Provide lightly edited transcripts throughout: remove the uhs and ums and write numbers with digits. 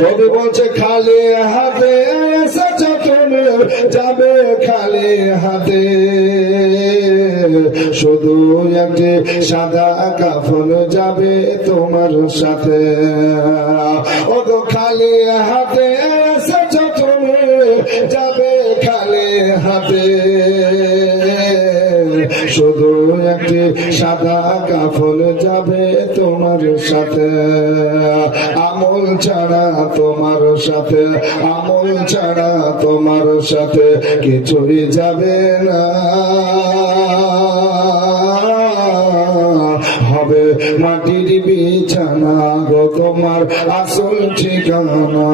কবি বলছে খালি হাতে এসেছো তুমি, যাবে খালি হাতে, শুধু একটি সাদা কাফন যাবে তোমার সাথে। ও তো খালি হাতে এসেছো তুমি, যাবে খালি হাতে, শুধু একটি সাদা কাফন যাবে তোমার সাথে। আমল ছাড়া তোমার সাথে, আমল ছাড়া তোমার সাথে কিছুই যাবে না। হবে মাটির বিছানা গো তোমার আসল ঠিকানা,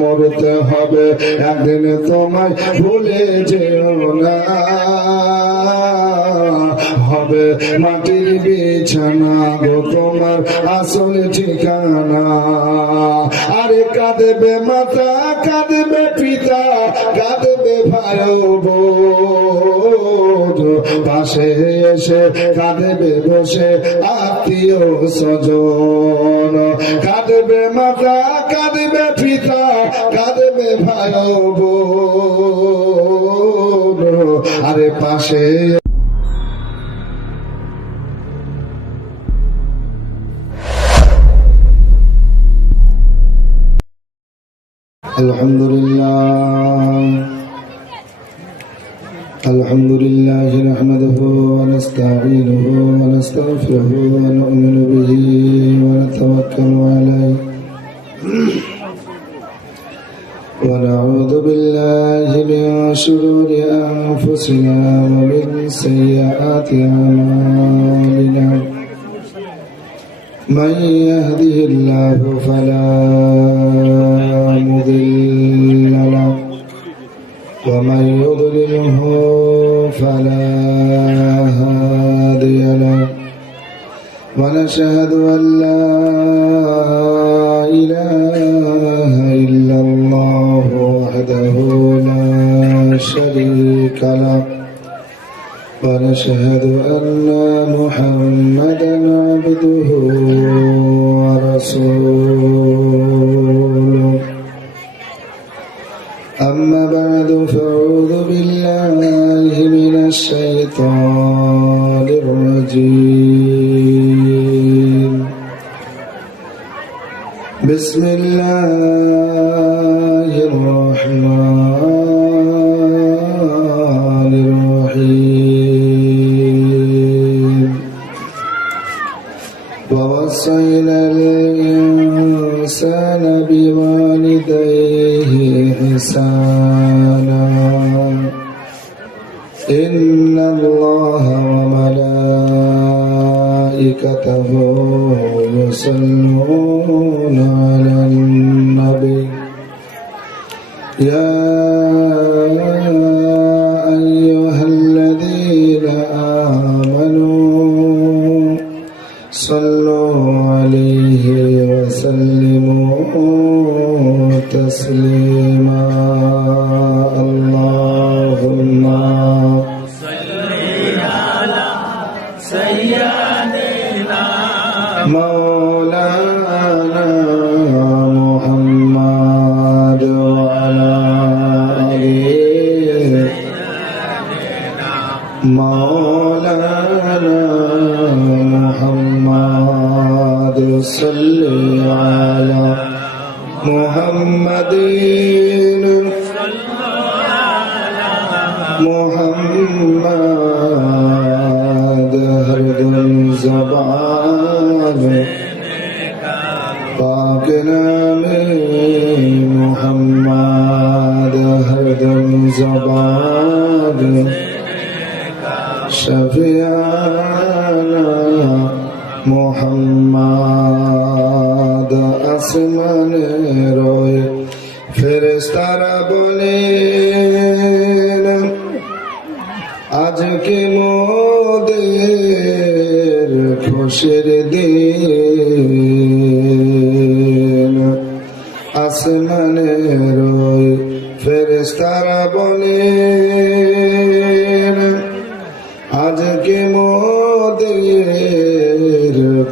মরতে হবে একদিন তোমায় ভুলে যেও না। হবে মাটির বিছানা গো তোমার আসল ঠিকানা। আরে কাঁদবে মাতা, কাঁদবে পিতা, কাঁদবে ভাই বোন, পাশে এসে কাঁদবে বসে আত্মীয় স্বজন। কাঁদবে মাতা, কাঁদবে পিতা, কাঁদবে ভাই বোন, আরে পাশে। الحمد لله نحمده ونستعينه ونستغفره ونؤمن به ونتوكل عليه ونعوذ بالله من شرور أنفسنا ومن سيئات أعمالنا من يهده الله فلا مضل له ومن يضلله فلا هادي له ونشهد أن لا إله إلا الله وحده لا شريك له ونشهد أن محمدا عبده ورسوله أما بعد فأعوذ بالله من الشيطان الرجيم بسم الله الرحمن الرحيم ووصينا الإنسان بوالديه إحسانا إن الله وملائكته يصلون على النبي يا أيها الذين آمنوا صلوا عليه وسلموا تسليما اللهم صل على سيدنا مولانا محمد وعلى آله مولانا محمد صل على محمد محمد ہر دم زبان پاک نام محمد ہر دم زبان شفیعنا محمد আসমান রয়ে ফেরেশতারা বলেন আজকে মোদের খুশির দিন আসমান রয়ে ফেরেশতারা বলেন আজকে মোদের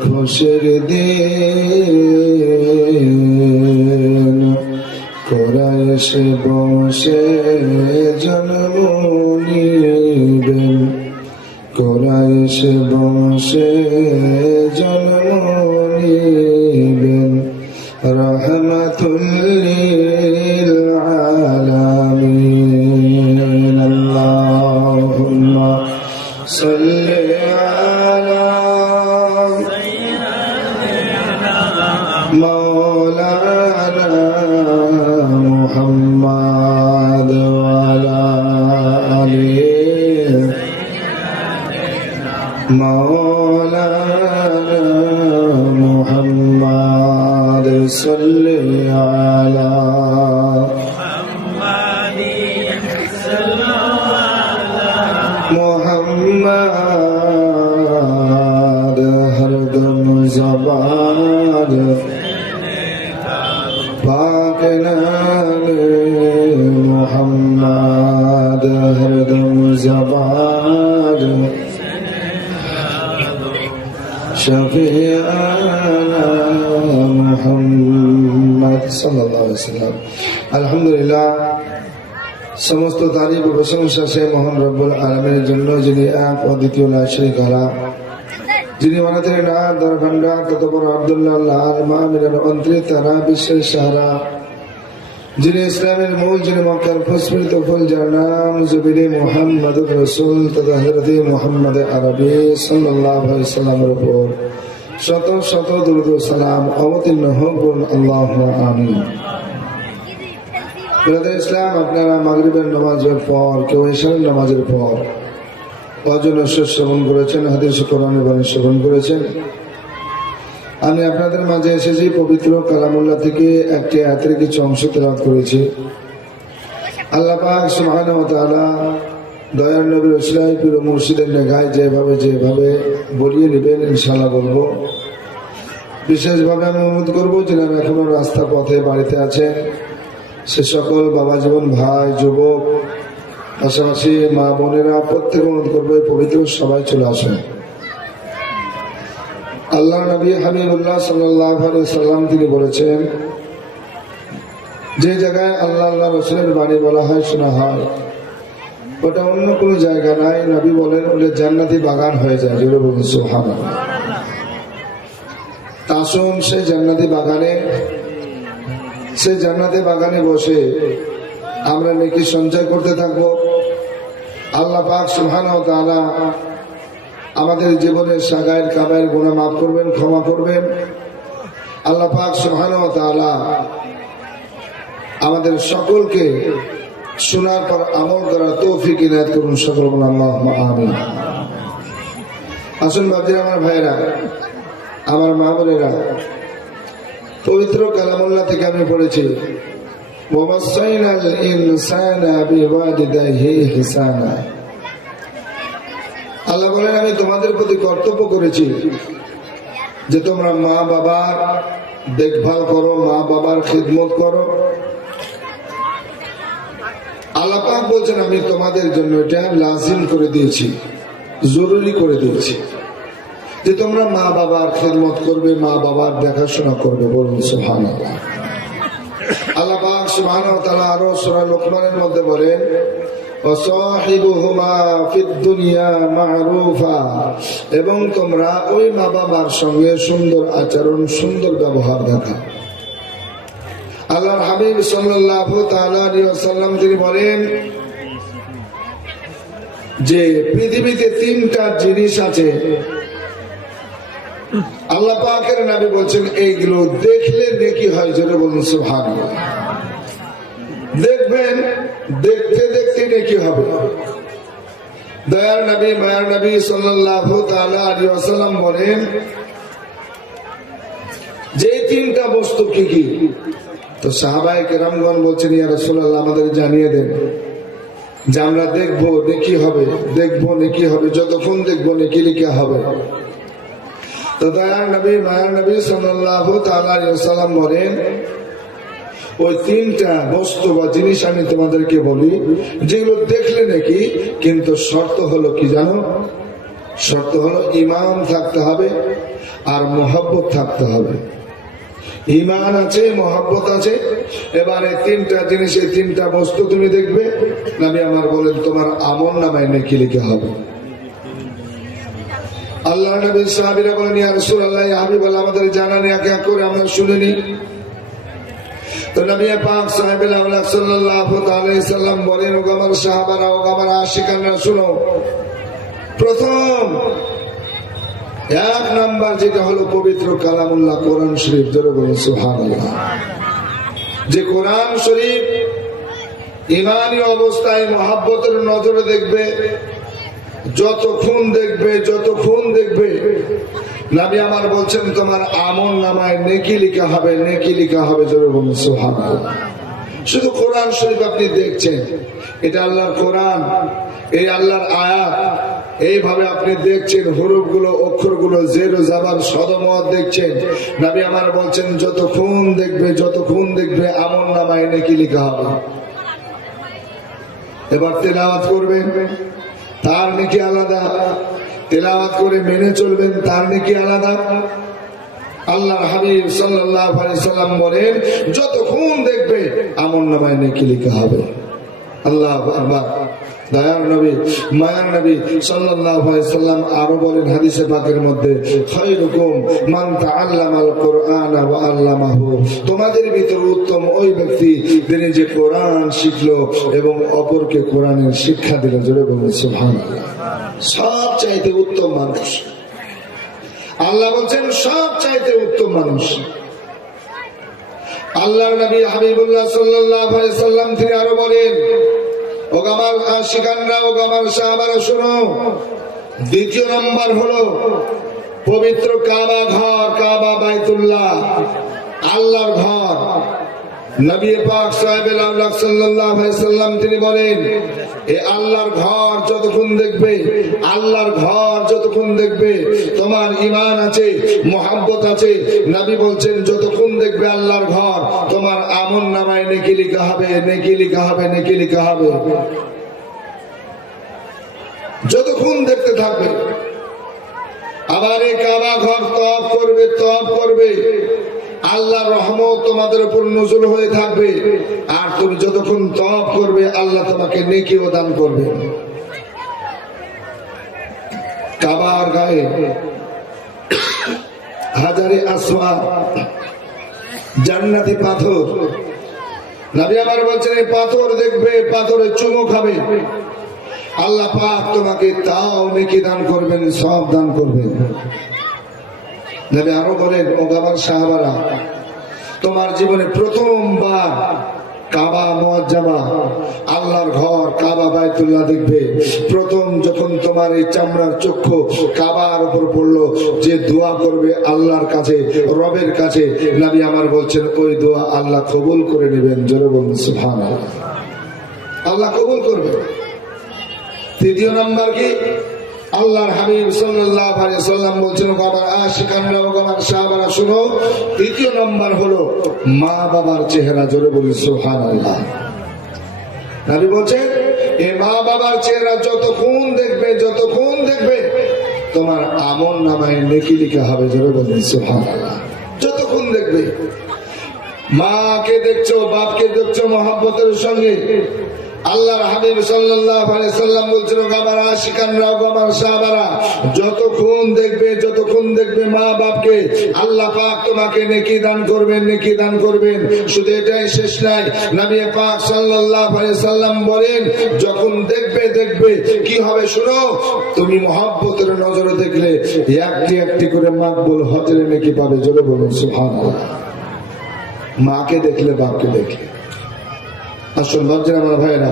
খুশির দিন কোরাইশ বংশে জন্ম নিবেন, কোরাইশ বংশে জন্ম নিবেন, রহমাতুল লিল আলামিন। আল্লাহুম্মা সাল্লি আলা মাওলানা মুহাম্মাদ ওয়া আলা আলি মাওলানা মুহাম্মাদ সাল্লি আলা মুহাম্মাদ হরদম জবান পাক নামে মুহাম্মাদ হরদম জবান শফিআনা মুহাম্মদ সাল্লাল্লাহু আলাইহি ওয়াসাল্লাম। আলহামদুলিল্লাহ, সমস্ত তারিফ ও প্রশংসা সেই মহান রব্বুল আলামিনের জন্য, যিনি এক ও দ্বিতীয় লা শারীকা লাহ, যিনি মানতের নাথ দরভান্ডা ততপর আব্দুল্লাহ লাল মামিনের অন্তরিত তারা বিশ্বের সাহারা, যিনি ইসলামের মূল, যিনি মক্কার প্রস্ফুটিত ফুল, যার নাম জবিনে মুহাম্মদুর রাসূল তথা হযরতে মুহাম্মদ আরবি সাল্লাল্লাহু আলাইহি ওয়াসাল্লামের উপর শত শত দরুদ ও সালাম অবতীর্ণ হোক। আল্লাহুম্মা আমিন। ব্রাদার ইসলাম, আপনারা মাগরিবের নামাজের পর, কেউ ইশারের নামাজের পর ওয়াজ নসিহত শ্রবণ করেছেন, হাদিস কোরআনের বাণী শ্রবণ করেছেন। আমি আপনাদের মাঝে এসেছি পবিত্র কালামুল্লাহ থেকে একটি আয়াতের কিছু অংশ তেলাওয়াত করেছি। আল্লাহ পাক সুবহানাহু ওয়া তাআলা দয়ার নবীর ওসিলায় পীর মুর্শিদের নেগায় যেভাবে বলিয়ে নেবেন ইনশাআল্লাহ বলবো। বিশেষভাবে আমি অনুরোধ করবো যারা এখনো রাস্তা পথে বাড়িতে আছেন, সে সকল বাবা জীবন ভাই যুবক পাশাপাশি মা বোনেরা প্রত্যেক অনুরোধ করবো পবিত্র সবাই চলে আসেন। আল্লাহ নবী হাবিবুল্লাহ সাল্লাল্লাহু আলাইহি ওয়াসাল্লাম তিনি বলেছেন, যে জায়গায় আল্লাহ আল্লাহ রাসূলের বাণী বলা হয়, শোনা হয়, ওটা অন্য কোনো জায়গা নাই। নবী বলেন ওটা জান্নাতি বাগান হয়ে যায়। জোরে বলুন সুবহানাল্লাহ। আসুন সেই জান্নাতি বাগানে বসে আমরা নেকি সঞ্চয় করতে থাকবো। আল্লাহ পাক সুবহানাহু ওয়া তাআলা আমাদের জীবনের সাগায়ের কাবায়ের গুনাহ মাফ করবেন, ক্ষমা করবেন। আল্লাহ পাক সুবহানাহু ওয়া তাআলা আমাদের সকলকে শোনার পর আমল করার তৌফিক ইনায়াত করুন। সকল বলুন আল্লাহুম্মা আমিন। আসুন বাবজিরা, আমার ভাইয়েরা, আমার মা বোনেরা, পবিত্র কালামুল্লাহ থেকে আমি পড়েছি, ওয়াসাইনাল ইনসানা বিওয়ালিদাইহি ইহসানা। আল্লাহ বলেন, আমি তোমাদের প্রতি কর্তব্য করেছি যে তোমরা মা বাবার দেখভাল করো, মা বাবার খিদমত করো। আল্লাহ পাক বলছেন, আমি তোমাদের জন্য এটা লাজিম করে দিয়েছি, জরুরি করে দিয়েছি যে তোমরা মা বাবার খিদমত করবে, মা বাবার দেখাশোনা করবে। বলুন সুবহানাল্লাহ। আল্লাহ পাক সুবহানাহু ওয়া তাআলা আরো সূরা লুকমানের মধ্যে বলেন, ওয়াসাহিবুহুমা ফিদ দুনিয়া মা'রুফা, এবং তোমরা ওই মা বাবার সঙ্গে সুন্দর আচরণ, সুন্দর ব্যবহার দেখা। আল্লাহর হাবিব সাল্লাল্লাহু তাআলা আলাইহি ওয়াসাল্লাম তিনি বলেন যে পৃথিবীতে তিনটা জিনিস আছে, আল্লাহ পাকের নবী বলছেন এইগুলো দেখলে নেকি হয়। জোরে বলুন সুবহানাল্লাহ। দেখবেন, দেখতে দেখতে নেকি হবে। দয়ার নবী মায়ার নবী সাল্লাল্লাহু তাআলা আলাইহি ওয়াসাল্লাম বলেন যে তিনটা বস্তু কি কি? তো সাহাবায়ে কেরামগণ বলছেন, ইয়া রাসূলুল্লাহ আমাদের জানিয়ে দেন যে আমরা দেখবো নেকি হবে, দেখবো নেকি হবে, যতক্ষণ দেখবো নেকি লিখা হবে। তো দয়ার নবী মায়ার নবী সাল্লাল্লাহু তাআলা আলাইহি ওয়াসাল্লাম বলেন ওই তিনটা বস্তু বা জিনিস আমি তোমাদেরকে বলি যেগুলো দেখলে নাকি, কিন্তু শর্ত হলো কি জানো? শর্ত হলো ঈমান থাকতে হবে আর মুহাব্বত থাকতে হবে। ঈমান আছে, মহব্বত আছে। এবারে তিনটা জিনিস, এই তিনটা বস্তু তুমি দেখবে, নবী আমার বলেন তোমার আমল নামায় নেকি লিখা হবে। আল্লাহ নবী সাহাবীরা বলেন, ইয়া রাসূলুল্লাহ, ইয়া হাবিবাল্লাহ, আমাদের জানা নেই, এক এক করে আমরা শুনিনি। তো নবী পাক সাল্লাল্লাহু আলাইহি সাল্লাম বলেন, ও আমার সাহাবারা, ও আমার আশিকানরা, শুনো। প্রথম এক নাম্বার যেটা হলো পবিত্র কালামুল্লাহ কোরআন শরীফ। জোরে বলুন সুবহানাল্লাহ। যে কোরআন শরীফ ঈমানী অবস্থায় মহব্বতের নজরে দেখবে, যতক্ষণ দেখবে নবী আমার বলছেন তোমার আমল নামায় নেকি লিখা হবে, নেকি লিখা হবে। জোরে বলুন সুবহানাল্লাহ। শুধু কোরআন শরীফ আপনি দেখছেন, এটা আল্লাহর কোরআন, এই আল্লাহর আয়াত, এইভাবে আপনি দেখছেন হরফগুলো, অক্ষরগুলো, জের ও জাবার, সদমত দেখছেন। নবী আমার বলছেন যতক্ষণ দেখবে আমল নামায় নেকি লিখা হবে। এবার তেলাওয়াত করবেন, তার নেকি আলাদা। তেলাওয়াত করে মেনে চলবেন, তার নেকি আলাদা। আল্লাহর হাবিব সাল্লাল্লাহু আলাইহি সাল্লাম বলেন যতক্ষণ দেখবে আমল নামায় নেকি লিখা হবে। আল্লাহু আকবার। দয়ার নবী, মায়ার নবী সাল্লাল্লাহু আলাইহি সাল্লাম আরো বলেন হাদিসে পাকের মধ্যে, খায়রুকুম মান তাআল্লামাল কুরআন ওয়া আল্লামাহু, তোমাদের ভিতর উত্তম ওই ব্যক্তি যিনি যে কোরআন শিখলো এবং অপরকে কোরআনের শিক্ষা দিল। জোরে বলুন সুবহানাল্লাহ। সবচাইতে উত্তম মানুষ, আল্লাহ বলছেন সবচাইতে উত্তম মানুষ। আল্লাহর নবী হাবিবুল্লাহ সাল্লাল্লাহু আলাইহি সাল্লাম তিনি আরো বলেন, ও আমার আশিকানরা, ও আমার সাহাবারা, শুনো। দ্বিতীয় নাম্বার হলো পবিত্র কাবা ঘর, কাবা বাইতুল্লাহ, আল্লাহর ঘর। নবী পাক সাল্লাল্লাহু আলাইহি সাল্লাম তিনি বলেন, এই আল্লাহর ঘর যতক্ষণ দেখবে তোমার ঈমান আছে, মহব্বত আছে। নবী বলছেন যতক্ষণ দেখবে আল্লাহর ঘর, তোমার আমল নামায় নেকি লিখা হবে, নেকি লিখা হবে, নেকি লিখা হবে। যতক্ষণ দেখতে থাকবে। আবার এই কাবা ঘর তওয়াফ করবে, আল্লাহর রহমত তোমাদের উপর নজর হয়ে থাকবে। আর তুমি যতক্ষণ তওয়াফ করবে আল্লাহ তোমাকে নেকিও দান করবে। কাবার গায়ে হাজারে আসওয়াদ জান্নাতি পাথর। নবী আমার বলছেন এই পাথর দেখবে, পাথরে চুমো খাবে, আল্লাহ পাক তোমাকে তাও নেকি দান করবেন, সব দান করবেন। নবী আরো বলেন, ও আমার সাহাবারা, তোমার জীবনে প্রথমবার কাবা মুআজ্জামা, আল্লাহর ঘর কাবা বাইতুল্লাহ দেখবে। প্রথম যখন তোমার এই চামড়ার চক্ষু কাবার উপর পড়লো, যে দোয়া করবে আল্লাহর কাছে, রবের কাছে, নবী আমার বলছেন ওই দোয়া আল্লাহ কবুল করে নেবেন। জোরে বলুন সুবহানাল্লাহ। আল্লাহ কবুল করবে। তৃতীয় নাম্বার কি? আল্লাহর হাবিব সাল্লাল্লাহু আলাইহি সাল্লাম বলছেন, ও আমার আশিকানরা, ও আমার সাহাবারা, শুনো। তৃতীয় নাম্বার হলো মা বাবার চেহারা। জোরে বলি সুবহানাল্লাহ। নবী বলছেন এই মা বাবার চেহারা যতক্ষণ দেখবে তোমার আমল নামায় নেকি লিখা হবে। জোরে বলি সুবহানাল্লাহ। যতক্ষণ দেখবে, মাকে দেখছো, বাপকে দেখছো মহব্বতের সঙ্গে। আল্লাহর হাবিব সাল্লাল্লাহু আলাইহি সাল্লাম বলছেন, আমার আশিকানরা, আমার সাহাবারা, যতক্ষণ দেখবে মা বাপকে, আল্লাহ পাক তোমাকে নেকি দান করবেন। শুধু এটাই শেষ নাই, নবী পাক সাল্লাল্লাহু আলাইহি সাল্লাম বলেন যখন দেখবে কি হবে শুনো। তুমি মহব্বতের নজরে দেখলে একটি করে মাকবুল হজের নেকি পাবে। জোরে বলুন সুবহানাল্লাহ। মাকে দেখলে, বাপকে দেখলে। আসল লজ্জা আমার ভাইরা,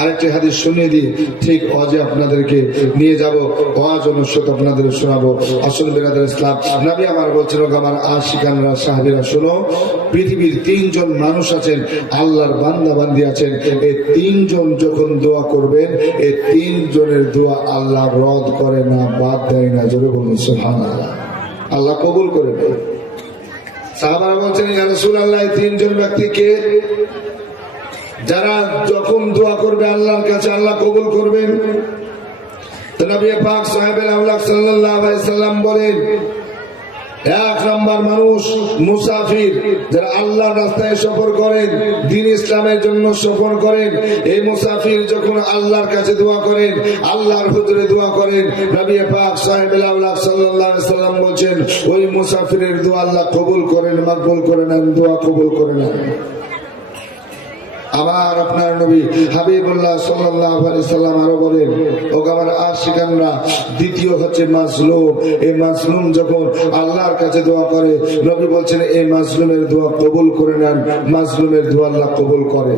আরেকটি হাদিস শুনিয়ে দিই, ঠিক অজে আপনাদেরকে নিয়ে যাব, ওয়াজ অনুষ্ঠিত আপনাদের শোনাবো। আসল বিরাদর ইসলাম, নবী আমার বলছেন, আমার আশিকানরা, সাহাবীরা, শোনো। পৃথিবীর তিনজন মানুষ আছেন, আল্লাহর বান্দা বান্দি আছেন। এই তিনজন যখন দোয়া করবেন, এই তিনজনের দোয়া আল্লাহ রদ করে না, বাদ দেয় না। জোরে বলুন সুবহানাল্লাহ। আল্লাহ কবুল করে দেয়। সাহাবারা বলছেন, ইয়া রাসূলুল্লাহ, তিনজন ব্যক্তিকে যারা যখন দোয়া করবে আল্লাহর কাছে আল্লাহ কবুল করবেন। তো নবী পাক সাল্লাল্লাহু আলাইহি সাল্লাম বলেন, এক নম্বর মানুষ মুসাফির, যারা আল্লাহর রাস্তায় সফর করেন, দ্বীন ইসলামের জন্য সফর করেন। এই মুসাফির যখন আল্লাহর কাছে দোয়া করেন, আল্লাহর হুজুরে দোয়া করেন, নবী পাক সাহেবুল আওলাদ সাল্লাল্লাহু আলাইহি সাল্লাম বলেন, ওই মুসাফিরের দোয়া আল্লাহ কবুল করেন, মাকবুল করে নেন, দোয়া কবুল করে নেন। আবার আপনার নবী হাবিবুল্লাহ সাল্লাল্লাহু আলাইহি সাল্লাম আরো বলেন, ও আমার আশিকানরা, দ্বিতীয় হচ্ছে মাজলুম। এই মাজলুম যখন আল্লাহর কাছে দোয়া করে, নবী বলছেন এই মাজলুমের দোয়া কবুল করে নেন, মাজলুমের দোয়া আল্লাহ কবুল করে।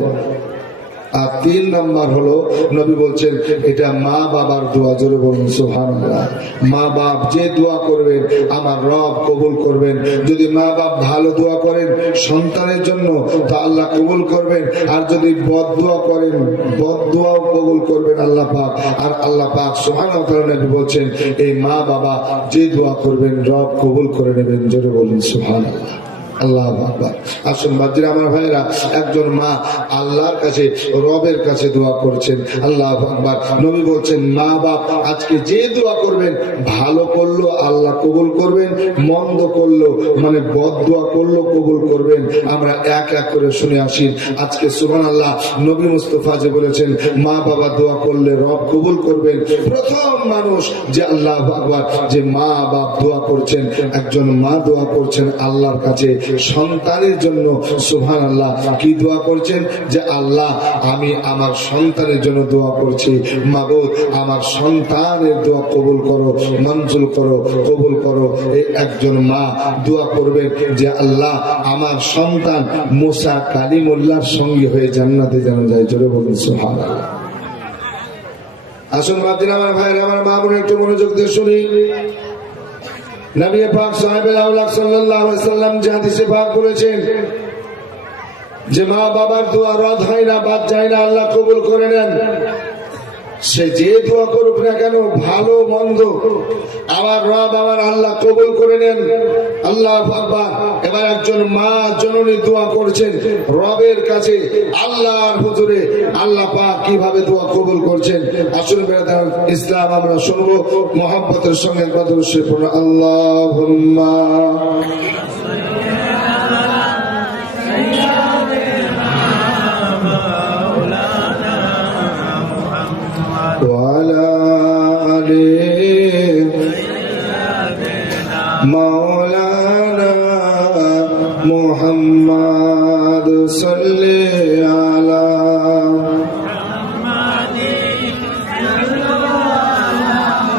আর 3 নম্বর হলো, নবী বলছেন এটা মা বাবার দোয়া। জোরে বলুন সুবহানাল্লাহ। মা বাপ যে দোয়া করবেন আমার রব কবুল করবেন। যদি মা বাপ ভালো দোয়া করেন সন্তানের জন্য তা আল্লাহ কবুল করবেন, আর যদি বদ দোয়া করেন বদ দোয়াও কবুল করবেন আল্লাহ পাক। আর আল্লাহ পাক সুবহানাহু ওয়া তাআলা নবী বলছেন এই মা বাবা যে দোয়া করবেন রব কবুল করে নেবেন। জোরে বলুন সুবহানাল্লাহ। আল্লাহু আকবার। আসুন বাজিরা আমার ভাইরা, একজন মা আল্লাহর কাছে রবের কাছে দোয়া করছেন। আল্লাহু আকবার। নবী বলছেন মা বাপ আজকে যে দোয়া করবেন, ভালো করলো আল্লাহ কবুল করবেন, মন্দ করলো মানে বদ দোয়া করলো কবুল করবেন। আমরা এক এক করে শুনে আসি আজকে। সুবহানাল্লাহ। নবী মুস্তাফা যে বলেছেন মা বাবা দোয়া করলে রব কবুল করবেন। প্রথম মানুষ যে আল্লাহু আকবার, যে মা বাপ দোয়া করছেন, একজন মা দোয়া করছেন আল্লাহর কাছে সন্তানের জন্য। সুবহানাল্লাহ। কি দোয়া করছেন? যে আল্লাহ আমি আমার সন্তানের জন্য দোয়া করছি, মাবুদ আমার সন্তানের দোয়া কবুল করো, মঞ্জুর করো, কবুল করো। এই একজন মা দোয়া করবেন যে আল্লাহ আমার সন্তান মুসা কালিমুল্লাহর সঙ্গে হয়ে জান্নাতে যেন যায়। জোরে বলুন সুবহানাল্লাহ। আসুন বাতিন আমার ভাইরা, আমার মা বোন একটু মনোযোগ দিয়ে শুনি। নবী পাক সাহেবুল আওলাদ সাল্লাল্লাহু আলাইহি সাল্লাম যে হাদিসে পাক বলেছেন যে মা বাবার দোয়া রদ হয় না, বাদ যায় না, আল্লাহ কবুল করে নেন। সে যে দোয়া করুক না কেন, ভালো মন্দ, আমার রব আমার আল্লাহ কবুল করে নেন। আল্লাহু আকবার। এবার একজন মা জননী দোয়া করছেন রবের কাছে, আল্লাহর হুজুরে। আল্লাহ পাক কিভাবে দোয়া কবুল করছেন আসুন বেরাদার ইসলাম আমরা শুনবো মুহাব্বতের সঙ্গে। কত সে পড়ো আল্লাহুম্মা مولانا محمد صلى على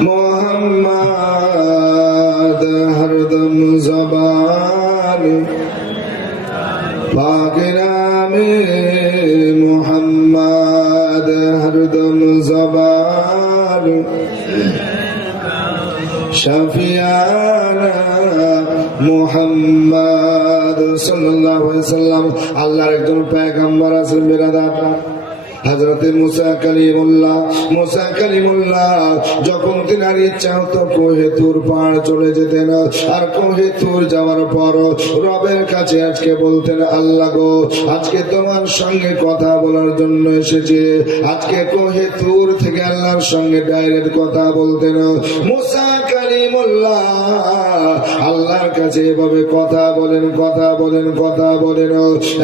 محمد हरदम ज़बान पाक नामे محمد हरदम ज़बान शफियाना মুহাম্মদ সাল্লাল্লাহু আলাইহি ওয়াসাল্লাম। আল্লাহর একজন পয়গম্বর আছেন বিরাদার, হযরতে মুসা কালিমুল্লাহ। মুসা কালিমুল্লাহ যখন তিনার ইচ্ছা হতো কোহে তুর পাহাড় চলে যেতেন, আর কোহে তুর যাওয়ার পর রবের কাছে আজকে বলতেন আল্লাহ গো আজকে তোমার সঙ্গে কথা বলার জন্য এসেছি। আজকে কোহে তুর থেকে আল্লাহর সঙ্গে ডাইরেক্ট কথা বলতেন মুসা কালিমুল্লাহ। আল্লাহর কাছে এভাবে কথা বলেন, কথা বলেন, কথা বলেন।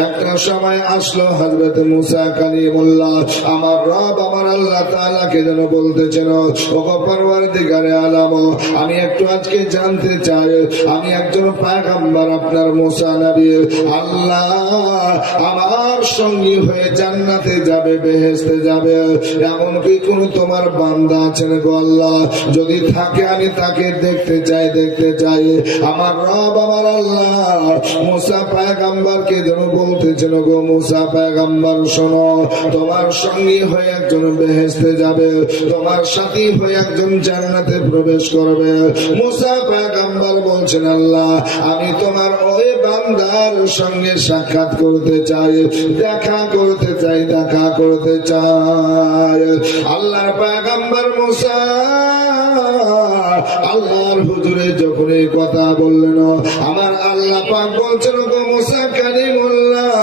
একটা সময় আসলো হযরত মুসা কালিমুল্লাহ আমার রব আমার আল্লাহ তাআলাকে যেন বলতেছেন ওগো পরওয়ারদিগারে আলাম, আমি একটু আজকে জানতে চাই, আমি একজন পয়গম্বর আপনার মুসা নবী, আল্লাহ আমার সঙ্গী হয়ে জান্নাতে যাবে, বেহেশতে যাবে, এমন কি কোন তোমার বান্দা আছেন গো আল্লাহ? যদি থাকে আমি তাকে দেখতে চাই, দেখতে চাই। আমার রব আমার আল্লাহ মুসা পয়গম্বরকে যেন বলতেছেন গো মুসা পয়গম্বর শোনো, তোমার সঙ্গী হয়ে একজন বেহেশতে যাবে, তোমার সাথী হয়ে একজন জান্নাতে প্রবেশ করবে। মুসা পয়গম্বর বলছেন আল্লাহ আমি তোমার ওই বান্দার সঙ্গে সাক্ষাৎ করতে চাই, দেখা করতে চাই, দেখা করতে চাই। আল্লাহর পয়গম্বর মুসা আল্লাহর হুজুরে যখন এই কথা বললেন আমার আল্লাহ পাক বলছেন গো মুসা কালিমুল্লাহ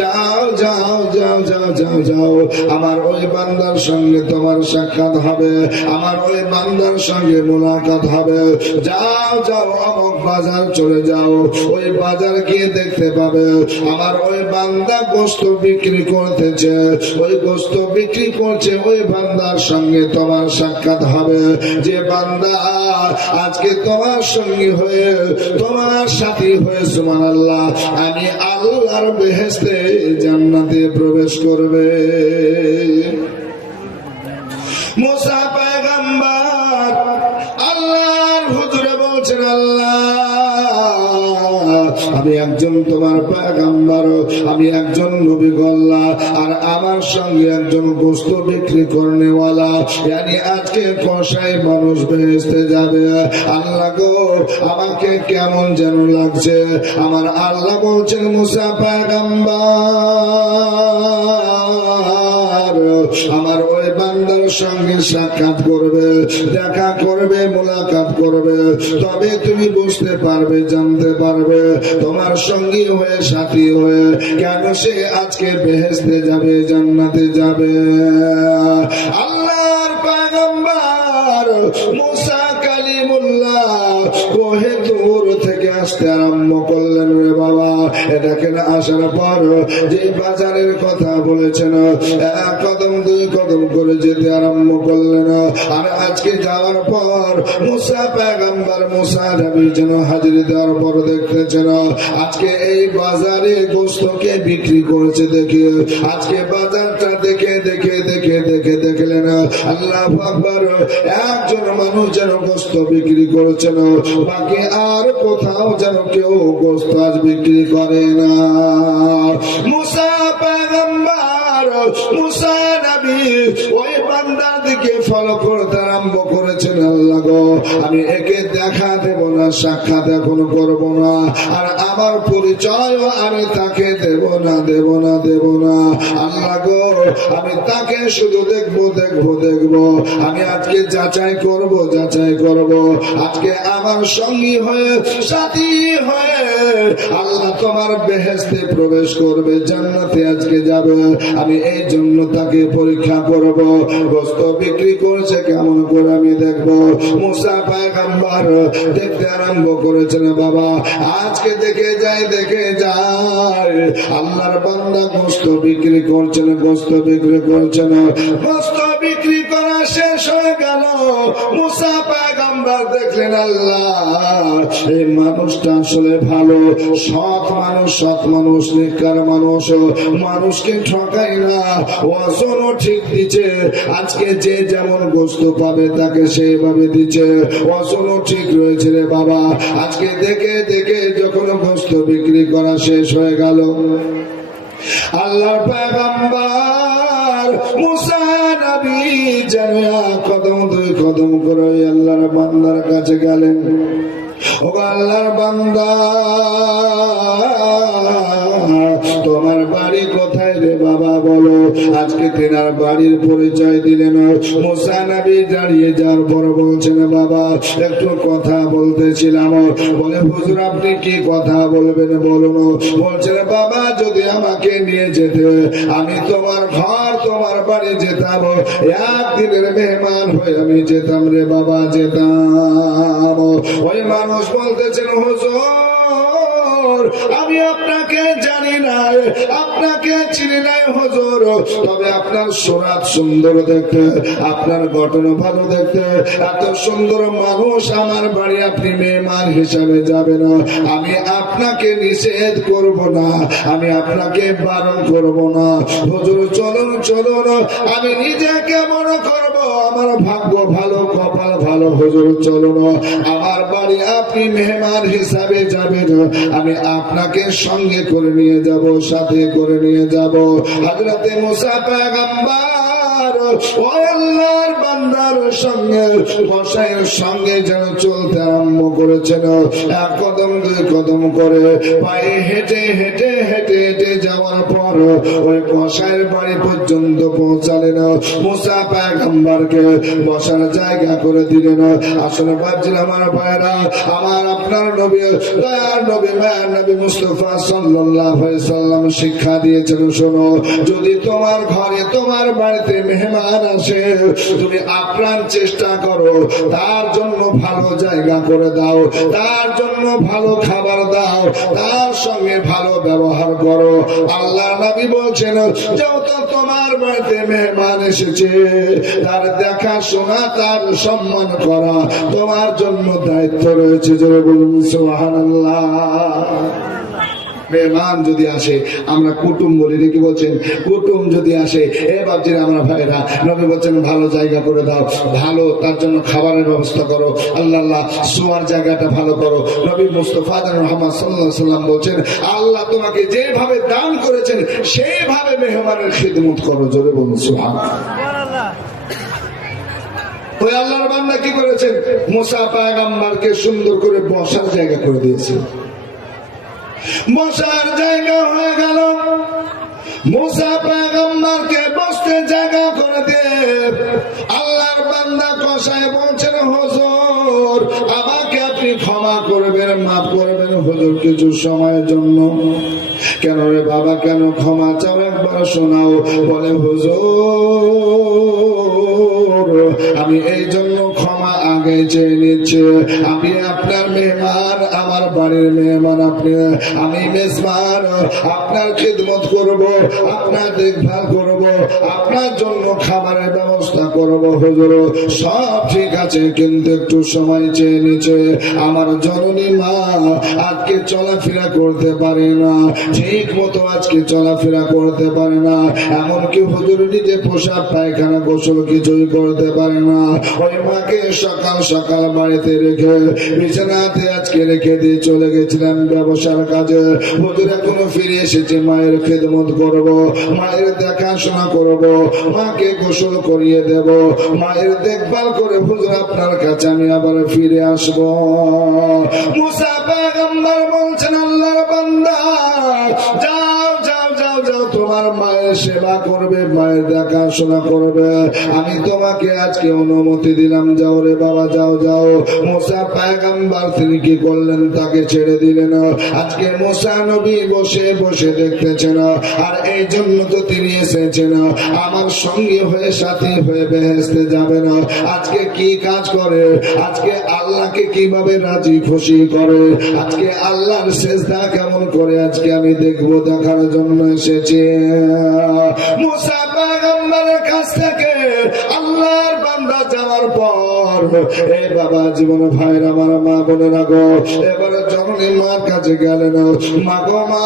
যাও যাও যাও যাও যাও যাও আমার ওই বান্দার সঙ্গে তোমার সাক্ষাৎ হবে, আমার ওই বান্দার সঙ্গে মোলাকাত হবে। যাও যাও অমুক বাজার চলে যাও, ওই বাজার গিয়ে দেখতে পাবে আমার ওই বান্দা গোশত বিক্রি করতেছে, ওই গোশত বিক্রি করছে, ওই বান্দার সঙ্গে তোমার সাক্ষাৎ হবে। যে বান্দা আজকে তোমার সঙ্গী হয়ে তোমার সাথী হয়ে সুবহানাল্লাহ আমি আল্লাহর বেহেশতে জান্নাতে প্রবেশ করবে। মুসা পয়গম্বর আল্লাহর হুজুরে বলছেন, আল্লাহ আমি একজন তোমার পয়গম্বর, আমি একজন নবী গো আল্লাহ, আর আমার সঙ্গে একজন গোশত বিক্রি করনেওয়ালা, yani আজকে কসাই মানুষ বেহেশতে যাবে। আল্লাহ গো আমাকে কেমন যেন লাগছে। আমার আল্লাহ বলছেন মুসা পয়গম্বর আমার ওই বান্দার সঙ্গে সাক্ষাৎ করবে, দেখা করবে, মোলাকাত করবে, তবে তুমি বুঝতে পারবে, জানতে পারবে তোমার সঙ্গী হয়ে সাথী হয়ে কেন সে আজকে বেহেশতে যাবে, জান্নাতে যাবে। আল্লাহর পয়গম্বর মুসা কালিমুল্লাহ কোহে তুর থেকে আসতে আরম্ভ করলেন। রে বাবা দেখেন আসার পর যে বাজারের কথা বলেছেন এক কদম দুই কদম করে যেতে আরম্ভ করলেন। আর আজকে যাওয়ার পর মুসা পয়গম্বর মুসা নবী যেন হাজির দেওয়ার পর দেখতেছেন আজকে এই বাজারে গোশতকে বিক্রি করেছে। দেখে আজকে বাজারটা দেখে দেখে দেখে দেখে দেখলেন আল্লাহু আকবার একজন মানুষ যেন গোশত বিক্রি করেছেন, বাকি আর কোথাও যেন কেউ গোশত আজ বিক্রি করে না। মুসা পয়গম্বর মুসা নবী ওই বান্দার দিকে ফলো করতে আরম্ভ করেছেন। আল্লাহ গো আমি একে দেখা দেব না, সাক্ষাৎ এখন করব না, আর আমার পরিচয় আমি তাকে দেব না, দেব না, দেব না। আল্লাহ গো আমি তাকে শুধু দেখবো দেখবো দেখবো, আমি আজকে যাচাই করব, যাচাই করব আজকে আমার সঙ্গী হয়ে সাথী হয়ে আল্লাহ তোমার বেহেশতে প্রবেশ করবে, জান্নাতে আজকে যাবে। আমি এই জন্য তাকে পরীক্ষা করব, গোশত বিক্রি করছে কেমন করে আমি দেখব। মুসা পয়গম্বর দেখতে আরম্ভ করেছেন। বাবা আজকে দেখে যায়, দেখে যায় আল্লাহর বান্দা গোশত বিক্রি করছেন, গোশত বিক্রি করছেন। গোশত বিক্রি করা শেষ হয়ে গেল। মুসা পয়গম্বর দেখলেন আল্লাহ এই মানুষটা আসলে ভালো, সৎ মানুষ, সৎ মানুষ, নেককার মানুষ, মানুষকে ঠকায় না, ওজনও ঠিক দিচ্ছে। আজকে যে যেমন গোশত পাবে তাকে সেইভাবে দিচ্ছে, ওজনও ঠিক রয়েছে। রে বাবা আজকে দেখে দেখে যখন গোশত বিক্রি করা শেষ হয়ে গেল আল্লাহর পয়গম্বর মুসা নবী যেন এক কদম দুই কদম করে আল্লাহর বান্দার কাছে গেলেন। ও আল্লাহর বান্দা তোমার বাড়ি কোথায় রে বাবা বলো। আজকে তেনার বাড়ির পরিচয় দিলেন। মুসা নবী দাঁড়িয়ে যাওয়ার পর বলছেন বাবা একটু কথা বলতেছিলাম। বলে হুজুর আপনি কি কথা বলবেন বলুন। বলছেন বাবা যদি আমাকে নিয়ে যেতে আমি তোমার ঘর তোমার বাড়ি যেতাম, একদিনের মেহমান হয়ে আমি যেতাম রে বাবা, যেতাম। ওই মানুষ বলতেছেন হুজুর আমি আপনাকে জানি না, আপনাকে চিনি নাই হুজুর, তবে আপনার সুরাত সুন্দর দেখতে, আপনার গঠন ভালো দেখতে, এত সুন্দর মানুষ আমার বাড়ি আপনি মেহমান হিসাবে যাবেন, আমি আপনাকে নিষেধ করব না, আমি আপনাকে বারণ করব না। হুজুর চলুন চলুন, আমি নিজেকে মনে করব আমার ভাগ্য ভালো, কপাল ভালো। হুজুর চলুন আমার বাড়ি আপনি মেহমান হিসাবে যাবেন, আমি আপনাকে সঙ্গে করে নিয়ে যাব, সাথে করে নিয়ে যাব। হযরতে মুসা পয়গম্বর ওই আল্লাহর বান্দার সঙ্গে কসাইয়ের সঙ্গে যেন চলতে আরম্ভ করেছেন। এক কদম দুই কদম করে পায়ে হেঁটে হেঁটে হেঁটে হেঁটে যাওয়ার পর ওই কসাইয়ের বাড়ি পর্যন্ত পৌঁছালেন। মুসা পয়গম্বরকে বসার জায়গা করে দিলেন। আসলে ভাবছিলাম আমার ভাইরা, আমার আপনার নবী দয়ার নবী মায়ার নবী মুস্তাফা সাল্লাল্লাহু আলাইহি সাল্লাম শিক্ষা দিয়েছেন, শোনো, যদি তোমার ঘরে তোমার বাড়িতে মেহমান আসে, তুমি আপ্রাণ চেষ্টা করো তার জন্য ভালো জায়গা করে দাও, তার জন্য ভালো খাবার দাও, তার সঙ্গে ভালো ব্যবহার করো। আল্লাহ নবী বলছেন, যত তোমার বাড়িতে মেহমান এসেছে তার দেখাশোনা তার সম্মান করা তোমার জন্য দায়িত্ব রয়েছে। জোরে বলুন সুবহানাল্লাহ। মেহমান যদি আসে, আমরা কুটুম বলি, কি বলছেন, কুটুম যদি আসে, এ বাবজিরা আমার ভাইরা, নবী বলছেন ভালো জায়গা করে দাও, ভালো তার জন্য খাবারের ব্যবস্থা করো, আল্লাহ শোয়ার জায়গাটা ভালো করো। নবী মুস্তাফা মুহাম্মদ সাল্লাল্লাহু আলাইহি সাল্লাম বলছেন, আল্লাহ তোমাকে যেভাবে দান করেছেন সেইভাবে মেহমানের খিদমত করো। জোরে বলুন সুবহানাল্লাহ। ওই আল্লাহর বান্দা কি করেছেন, মুসা পয়গম্বরকে সুন্দর করে বসার জায়গা করে দিয়েছে। বসার জায়গা হয়ে গেল, মুসা পয়গম্বরকে বসতে জায়গা করে দিয়ে আল্লাহর বান্দা কসাই বলছেন, হুজুর আমাকে আপনি ক্ষমা করবেন, মাফ করবেন হুজুর কিছু সময়ের জন্য। কেন রে বাবা, কেন ক্ষমা চাও, একবার শোনাও। বলে, হুজুর আমি এই জন্য ক্ষমা আগে চেয়ে নিচ্ছি, আমি আপনার মেহমান, আমার বাড়ির মেহমান আপনি, আমি মেজবান, আপনার খিদমত করব, আপনার দেখভাল করব, আপনার জন্য খাবারের ব্যবস্থা করব। হুজুর সব ঠিক আছে, কিন্তু একটু সময় চেয়ে নিচ্ছে, আমার জননী মা আজকে চলাফেরা করতে পারে না, ঠিক মতো আজকে চলাফেরা করতে পারে না, এমনকি হুজুর নিজে পোশাক পায়খানা গোসল কিছুই করতে পারে না। ওই মাকে সকাল সকাল বাড়িতে রেখে বিছানাতে আজকে রেখে দিয়ে চলে গেছিলাম ব্যবসার কাজে। হুজুর এখনো ফিরে এসেছে, মায়ের খেদমত করব, মায়ের দেখাশোনা করব, মাকে গোসল করিয়ে দেব, মায়ের দেখভাল করে হুজুর আপনার কাছে আমি আবার ফিরে আসব। মুসা পয়গম্বর বলছেন, আল্লাহর বান্দা যাও যাও যাও যাও, তোমার মায়ের সেবা করবে, মায়ের দেখাশোনা করবে, আমি তোমাকে আজকে অনুমতি দিলাম, যাও রে বাবা যাও যাও। মুসা পয়গম্বর তিনি কি করলেন, তাকে ছেড়ে দিলেন। আজকে মুসা নবী বসে বসে দেখতেছেন, আর এই জন্য তো তিনি এসেছেন আমার সঙ্গী হয়ে সাথী হয়ে বেহেশতে যাবেন। আজকে কি কাজ করে, আজকে আল্লাহকে কিভাবে রাজি খুশি করে, আজকে আল্লাহর সেজদা কেমন করে, আজকে আমি দেখবো, দেখার জন্য এসেছি। মুসা পয়গম্বরের কাছ থেকে আল্লাহর বান্দা যাওয়ার পর, এ বাবা জীবন ভাইর আমার মা বোনেরা গো, এবারে জননী মার কাছে গেলেন, মা গো মা,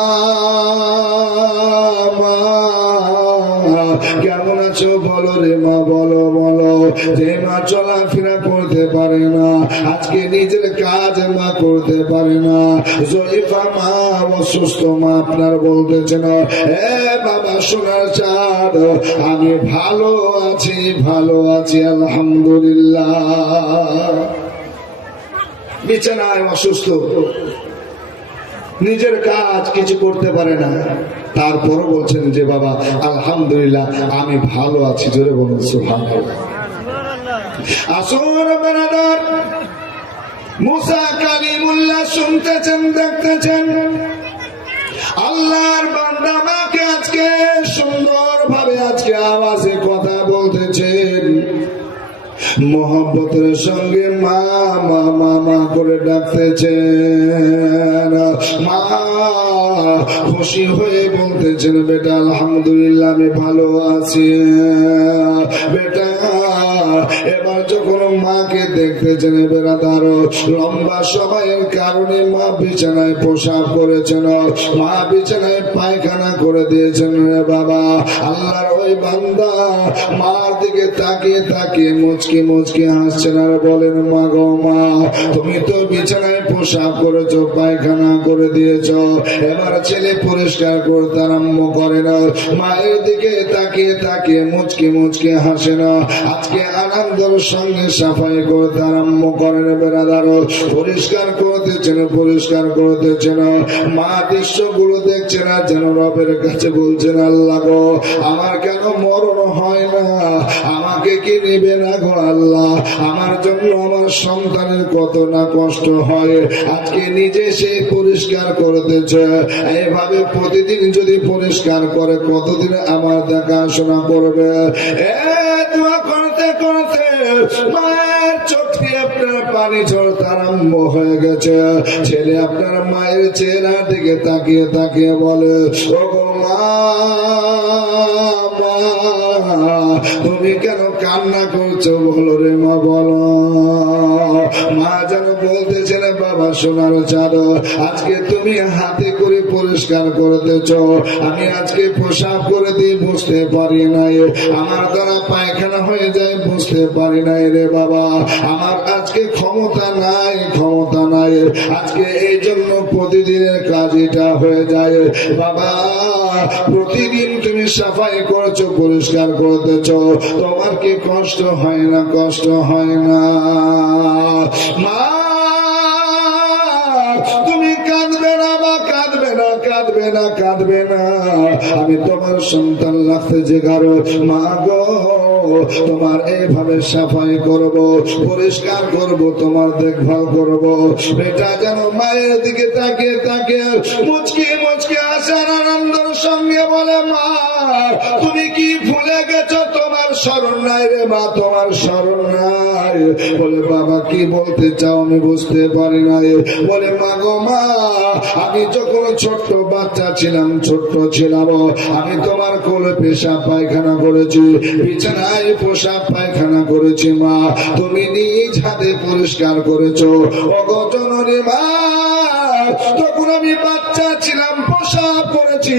কেমন আছো বলো রে মা, বলো বলো। যে মা চলাফেরা করতে পারে না, আজকে নিজের কাজ মা করতে পারে না, জয়ীফা মা অসুস্থ মা, আপনার বলতেছেন, এ বাবা সোনার চাঁদ আমি ভালো আছি, ভালো আছি আলহামদুলিল্লাহ। বিছানায় অসুস্থ, নিজের কাজ কিছু করতে পারে না, তারপরও বলছেন যে বাবা আলহামদুলিল্লাহ আমি ভালো আছি। জোরে বলুন সুবহানাল্লাহ। আসুন বেরাদার, মুসা কালিমুল্লাহ শুনতেছেন, দেখতেছেন, আল্লাহর বান্দা মাকে আজকে সুন্দর ভাবে আজকে আওয়াজে কথা বলতেছেন, মোহব্বতের সঙ্গে মা মা মা মা করে ডাকতেছেন। মা খুশি হয়ে বলতেছেন, বেটা আলহামদুলিল্লাহ আমি ভালো আছি। বেটা এবার যখন মা মাকে দেখতেছেন বেরাদার, লম্বা সময়ের কারণে মা বিছানায় প্রসাব করেছেন, মা বিছানায় পায়খানা করে দিয়েছেন। রে বাবা, আল্লাহর ওই বান্দা মার দিকে তাকিয়ে তাকিয়ে মুচকি মুচকি হাসছেন আর বলেন, মা গো মা, তুমি তো বিছানায় প্রসাব করেছো, পায়খানা করে দিয়েছো, এবার ছেলে পরিষ্কার করতে আরম্ভ করে না। মায়ের দিকে তাকিয়ে তাকিয়ে মুচকি মুচকি হাসে না। আজকে আনন্দের সঙ্গে সাফাই করতে আরম্ভ করেন বেরাদার, পরিষ্কার করতেছেন, পরিষ্কার করতেছেন। মা দৃশ্যগুলো দেখছেন আর যেন রবের কাছে বলছেন, আল্লাহ গো, আমার কেন মরণ হয় না, আমাকে কি নিবে না গো আল্লাহ, আমার জন্য আমার সন্তানের কত না কষ্ট হয়। আজকে নিজে সে পরিষ্কার করতেছে। এইভাবে প্রতিদিন যদি পরিষ্কার করে কতদিন আমার দেখাশোনা করবে। দোয়া করতে করতে মায়ের চোখ দিয়ে আপনার পানি ঝরতে আরম্ভ হয়ে গেছে। ছেলে আপনার মায়ের চেহারার দিকে তাকিয়ে তাকিয়ে বলে, ও গো মা, তুমি কেন কান্না করছো বলো রে মা, বলো। মা যেন বলতেছেন, বাবা সোনার চাঁদ, আজকে তুমি হাতে করে পরিষ্কার করতেছ, আমি আজকে প্রসাব করে দিই বুঝতে পারি নাই, আমার দ্বারা পায়খানা হয়ে যায় বুঝতে পারি নাই রে বাবা, আমার আজকে ক্ষমতা নাই, ক্ষমতা নাই, আজকে এই জন্য প্রতিদিনের কাজ এটা হয়ে যায়। বাবা, প্রতিদিন তুমি সাফাই করছো, পরিষ্কার করতেছ, তোমার কি কষ্ট হয় না, কষ্ট হয় না? মা, তুমি কাঁদবে না বা কাঁদবে না, কাঁদবে না, কাঁদবে না, আমি তোমার সন্তান লাগতে যে কারো মা গো, তোমার এইভাবে সাফাই করব, পরিষ্কার করব, তোমার দেখভাল করব। বেটা যেন মায়ের দিকে তাকিয়ে তাকিয়ে মুচকি মুচকি আসার আনন্দের সঙ্গে বলে, মা তুমি কি ভুলে গেছো, তোমার স্মরণ নাই রে মা, তোমার স্মরণ নাই। বলে, বাবা কি বলতে চাও আমি বুঝতে পারি নাই। বলে, মা গো মা, আমি যখন ছোট্ট বাচ্চা ছিলাম, ছোট্ট ছিলাম, আমি তোমার কোলে পেশাব পায়খানা করেছি, বিছানায় প্রসাব পায়খানা করেছি মা, তুমি নিজ হাতে পরিষ্কার করেছো। ওগো জননী মা, তখন আমি বাচ্চা ছিলাম, প্রসাব করেছি,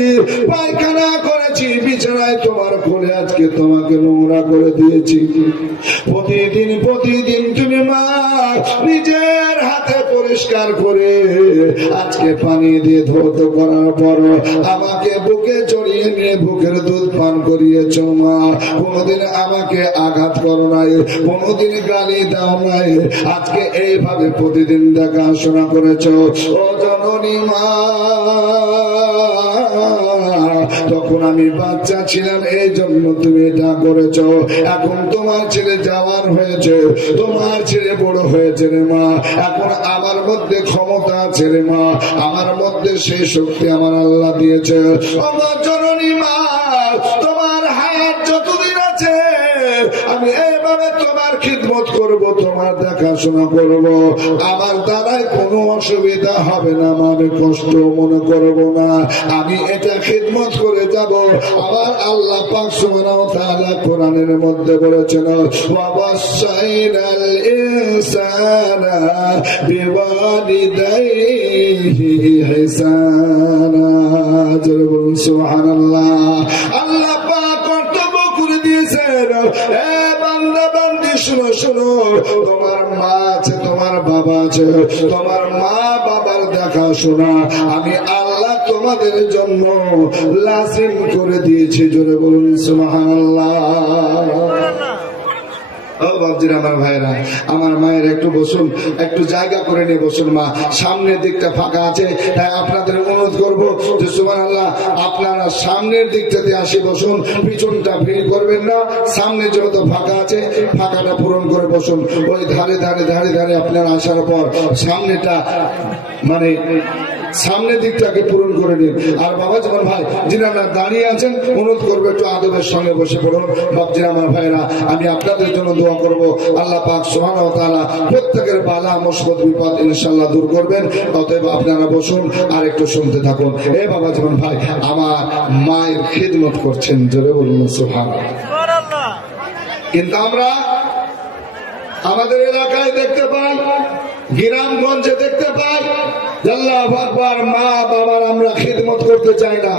পায়খানা করেছি, বিছানায় তোমার কোলে আজকে তোমাকে নোংরা করে দিয়েছি। প্রতিদিন প্রতিদিন তুমি মা নিজের হাতে পরিষ্কার করে আজকে পানি দিয়ে ধৌত করার পর আমাকে বুকে জড়িয়ে নিয়ে বুকের দুধ পান করিয়েছ মা। কোনদিন আমাকে আঘাত করো নাই, কোনদিন গালি দাও নাই, আজকে এইভাবে প্রতিদিন দেখাশোনা করেছ। ও জননী মা, তখন আমি বাচ্চা ছিলাম, এই জন্য তুমি এটা করেছ। এখন তোমার ছেলে জওয়ান হয়েছে, তোমার ছেলে বড় হয়েছে রে মা, এখন আমার মধ্যে ক্ষমতা আছে রে মা, আমার মধ্যে সেই শক্তি আমার আল্লাহ দিয়েছে। আমার জননী মা, তোমার হায়াত যতদিন আছে আমি এইভাবে তোমার খিদমত করব, তোমার দেখাশোনা করব, আমার দ্বারাই কোনো অসুবিধা হবে না মা, আমি কষ্ট মনে করব না, আমি এটা খিদমত করে যাব। আবার আল্লাহ পাক সুবহানাহু ওয়া তাআলা কোরআনের মধ্যে বলেছেন, ওয়াবাশশাইনাল ইনসানা বিওয়ালিদাইহি ইহসানা। জোরে বলুন সুবহানাল্লাহ। আল্লাহ পাক কর্তব্য করে দিয়েছেন, এ বান্দা বান্দি শুনো শুনো, তোমার মা আছে, তোমার বাবা আছে, তোমার মা বাবার দেখাশোনা আমি আল্লাহ তোমাদের জন্য লাজিম করে দিয়েছি। জোরে বলুন সুবহানাল্লাহ। ও বাবজির আমার ভাইরা, আমার মায়ের একটু বসুন, একটু জায়গা করে নিয়ে বসুন মা, সামনের দিকটা ফাঁকা আছে, তাই আপনাদের অনুরোধ করবো যে সুবহানাল্লাহ আপনারা সামনের দিকটাতে আসি বসুন, পিছনটা ভিড় করবেন না, সামনে যত ফাঁকা আছে ফাঁকাটা পূরণ করে বসুন। ওই ধারে ধারে ধারে ধারে আপনারা আসার পর সামনেটা মানে সামনের দিকটাকে পূরণ করে নিন। আর বাবা যেমন ভাই যিনারা দাঁড়িয়ে আছেন, অনুরোধ করবো একটু আদবের সঙ্গে বসে পড়ুন। বাবজির আমার ভাইরা, আমি আপনাদের জন্য দোয়া করব, আল্লাহ পাক সুবহানাহু ওয়া তাআলা প্রত্যেকের বালা মুসিবত বিপদ ইনশাআল্লাহ দূর করবেন। অতএব আপনারা বসুন আর একটু শুনতে থাকুন। এ বাবা যেমন ভাই আমার মায়ের খিদমত করছেন, জোরে বলুন সুবহানাল্লাহ। কিন্তু আমরা আমাদের এলাকায় দেখতে পাই, গ্রামগঞ্জে দেখতে পাই, আল্লাহু আকবার, মা বাবার আমরা খিদমত করতে চাই না,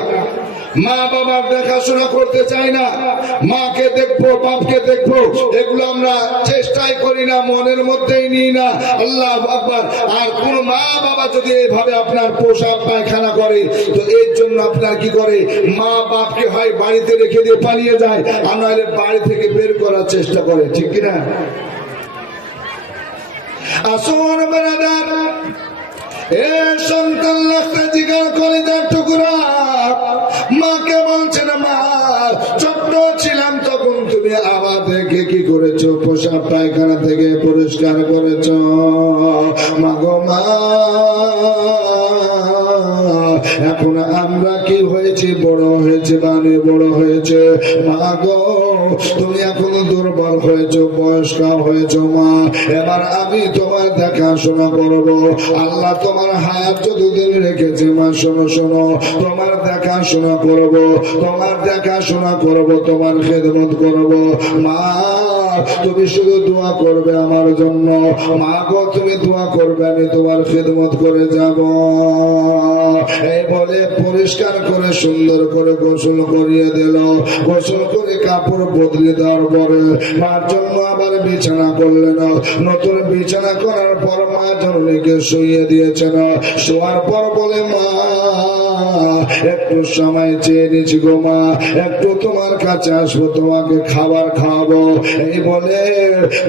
মা বাবার দেখাশোনা করতে চাই না, মাকে দেখবো বাপকে দেখবো, এগুলো আমরা চেষ্টাই করি না, মনের মধ্যেই নিই না। আল্লাহু আকবার। আর কোন মা বাবা যদি এইভাবে আপনার পোশাক পায়খানা করে, তো এর জন্য আপনার কি করে, মা বাপকে হয় বাড়িতে রেখে দিয়ে পালিয়ে যায়, আর নইলে বাড়ি থেকে বের করার চেষ্টা করে, ঠিক কিনা? আসুন ব্রাদার, এ সন্তান লাগতে জিগার করে যার টুকরা, মাকে বলছেন মা, ছোট্ট ছিলাম তখন তুমি আমার থেকে কি করেছো, পোশাক পায়খানা থেকে পরিষ্কার করেছো। মা গো মা, এখন আমরা কি হয়েছি, বড় হয়েছে, বানি বড় হয়েছে, মা গো তুমি এখন দুর্বল হয়েছো, বয়স্ক হয়েছো মা, এবার আমি তোমার দেখাশোনা করবো। আল্লাহ তোমার হায়াত যতদিন রেখেছে মা, শোনো শোনো, তোমার দেখাশোনা করবো, তোমার দেখাশোনা করবো, তোমার খেদমত করবো। মা তুমি শুধু দোয়া করবে আমার জন্য, মা গো তুমি দোয়া করবে, আমি তোমার খেদমত করে যাব। এই বলে পরিষ্কার করে সুন্দর করে গোসল করিয়ে দিল। গোসল করে কাপড় বদলে দেওয়ার পরে মার জন্য আবার বিছানা করলেন। নতুন বিছানা করার পর মা জননীকে শুইয়ে দিয়েছেন। শোয়ার পর বলে মা, একটু সময় চেয়ে নিচ্ছি গো মা, একটু তোমার কাছে আসবো, তোমাকে খাবার খাওয়াবো। এই বলে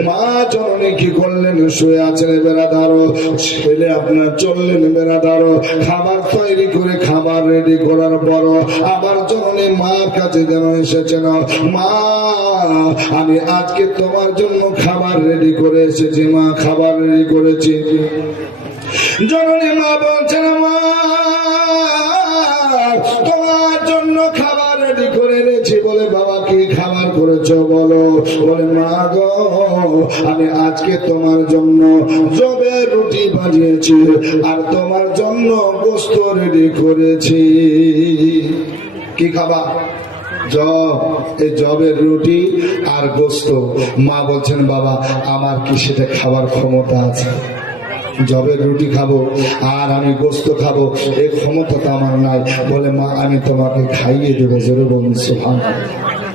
মা জননী কি করলেন, শুয়ে আছেন বেড়াদারো, ছেলে আপনার চললেন বেড়াদারো, খাবার তৈরি করে খাবার রেডি করার পর আমার জননী মার কাছে যেন এসেছেন, মা আমি আজকে তোমার জন্য খাবার রেডি করে এসেছি, মা খাবার রেডি করেছি। জননী মা বলছেন, মা তোমার জন্য খাবার রেডি করে এনেছি। বলে বাবা কি খাবার করেছো বলো? বলে মা গো আমি আজকে তোমার জন্য জবের রুটি বানিয়েছি আর তোমার জন্য গোশত রেডি করেছি। কি খাবার? জব। এই জবের রুটি আর গোশত। মা বলছেন বাবা আমার কি সেটা খাবার ক্ষমতা আছে? জবের রুটি খাবো আর আমি গোশত খাবো, এই ক্ষমতা তো আমার নাই। বলে মা আমি তোমাকে খাইয়ে দেবো। জোরে বলুন সুবহানাল্লাহ।